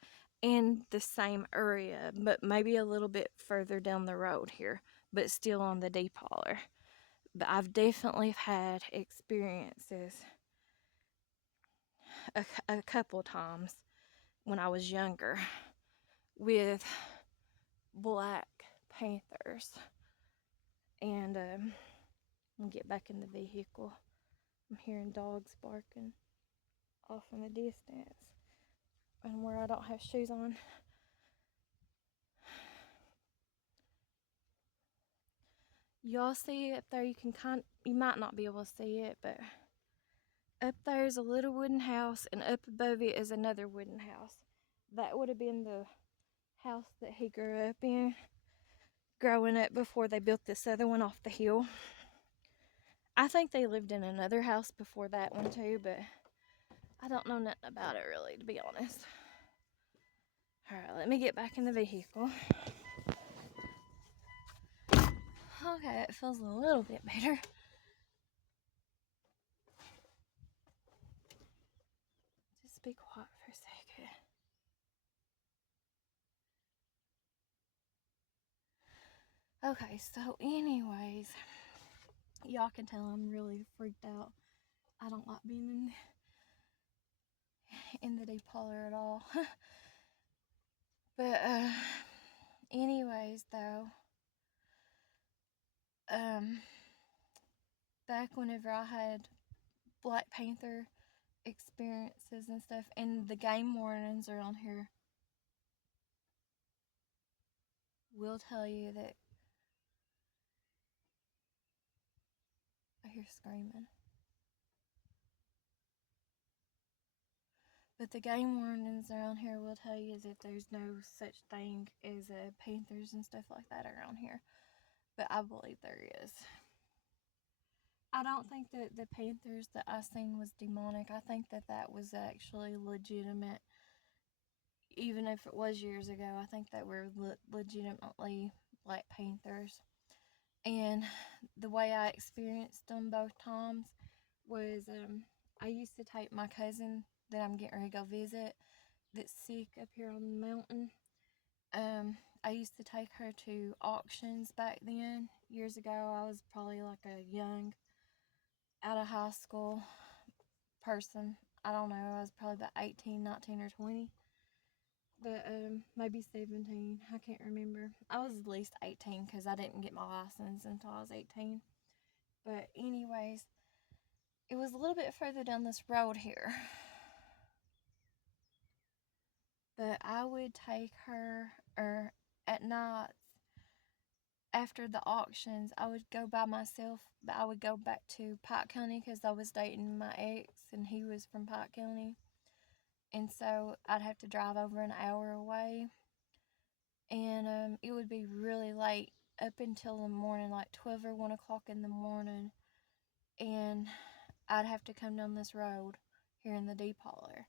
in the same area, but maybe a little bit further down the road here, but still on the deep holler. But I've definitely had experiences a couple times when I was younger with Black Panthers. And I'll get back in the vehicle. I'm hearing dogs barking off in the distance and where I don't have shoes on. Y'all see up there, you might not be able to see it, but up there is a little wooden house, and up above it is another wooden house. That would have been the house that he grew up in growing up before they built this other one off the hill. I think they lived in another house before that one too, but I don't know nothing about it really, to be honest. Alright, let me get back in the vehicle. Okay, it feels a little bit better. Just be quiet for a second. Okay, so anyways, Y'all can tell I'm really freaked out. I don't like being in the deep holler at all. But anyways though, back whenever I had Black Panther experiences and stuff, and the game wardens around here will tell you that I hear screaming. But the game wardens around here will tell you that there's no such thing as panthers and stuff like that around here. But I believe there is. I don't think that the panthers that I seen was demonic. I think that that was actually legitimate. Even if it was years ago, I think that were legitimately Black Panthers. And the way I experienced them both times was I used to take my cousin that I'm getting ready to go visit that's sick up here on the mountain. I used to take her to auctions back then. Years ago, I was probably like a young, out of high school person. I don't know, I was probably about 18, 19, or 20. But maybe 17. I can't remember. I was at least 18 because I didn't get my license until I was 18. But anyways, it was a little bit further down this road here. But I would take her, or at night after the auctions, I would go by myself. But I would go back to Pike County because I was dating my ex and he was from Pike County. And so I'd have to drive over an hour away. And it would be really late, up until the morning, like 12 or 1 o'clock in the morning. And I'd have to come down this road here in the deep holler.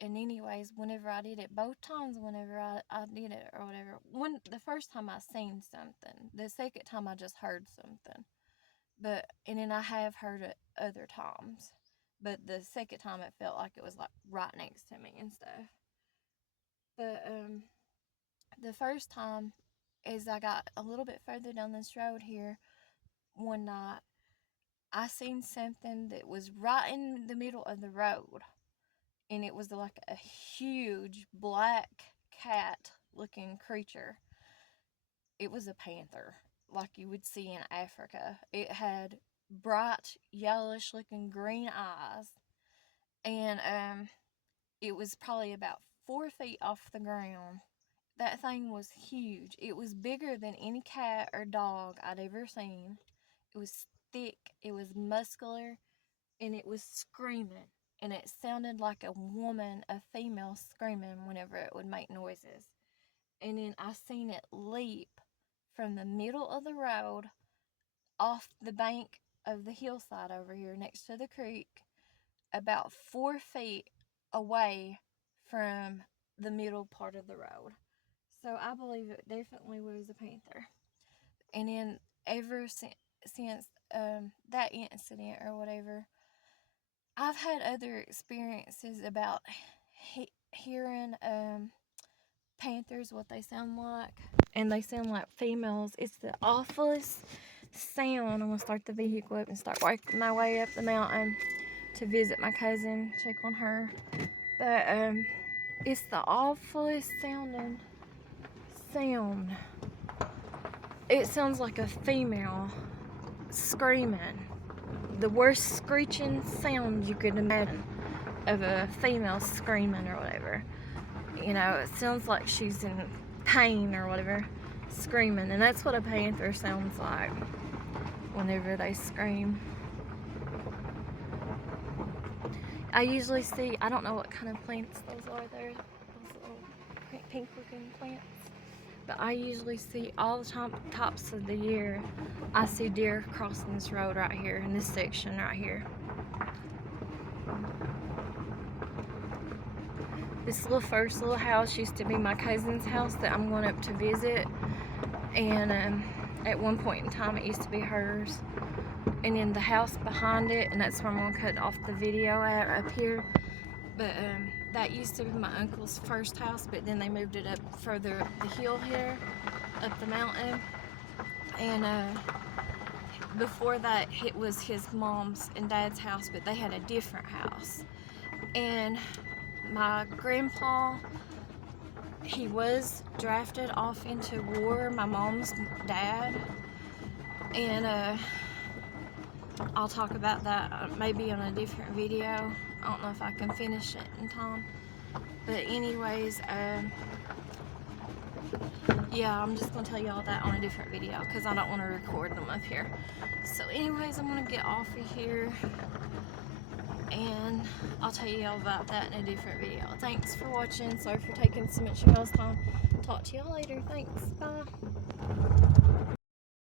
And anyways, whenever I did it, both times whenever I did it or whatever, the first time I seen something, the second time I just heard something. And then I have heard it other times. But the second time it felt like it was like right next to me and stuff. But the first time is I got a little bit further down this road here one night. I seen something that was right in the middle of the road. And it was like a huge black cat looking creature. It was a panther, like you would see in Africa. It had bright yellowish looking green eyes. And it was probably about 4 feet off the ground. That thing was huge. It was bigger than any cat or dog I'd ever seen. It was thick, it was muscular, and it was screaming. And it sounded like a woman, a female, screaming whenever it would make noises. And then I seen it leap from the middle of the road off the bank of the hillside over here next to the creek, about 4 feet away from the middle part of the road. So I believe it definitely was a panther. And then ever since that incident or whatever, I've had other experiences about hearing panthers, what they sound like. And they sound like females. It's the awfulest sound. I'm going to start the vehicle up and start working my way up the mountain to visit my cousin, check on her. But it's the awfulest sounding sound. It sounds like a female screaming. The worst screeching sound you could imagine of a female screaming or whatever. You know, it sounds like she's in pain or whatever, screaming. And that's what a panther sounds like whenever they scream. I usually see, I don't know what kind of plants those are there, those little pink looking plants. But I usually see all the tops of the year, I see deer crossing this road right here, in this section right here. This first little house used to be my cousin's house that I'm going up to visit. And at one point in time, it used to be hers. And then the house behind it, and that's where I'm going to cut off the video at, up here. But that used to be my uncle's first house, but then they moved it up further up the hill here, up the mountain. And before that, it was his mom's and dad's house, but they had a different house. And my grandpa, he was drafted off into war, my mom's dad. And I'll talk about that maybe on a different video. I don't know if I can finish it in time. But anyways, yeah, I'm just gonna tell y'all that on a different video because I don't want to record them up here. So anyways, I'm gonna get off of here and I'll tell y'all about that in a different video. Thanks for watching. Sorry for taking so much of y'all's time. Talk to y'all later. Thanks. Bye.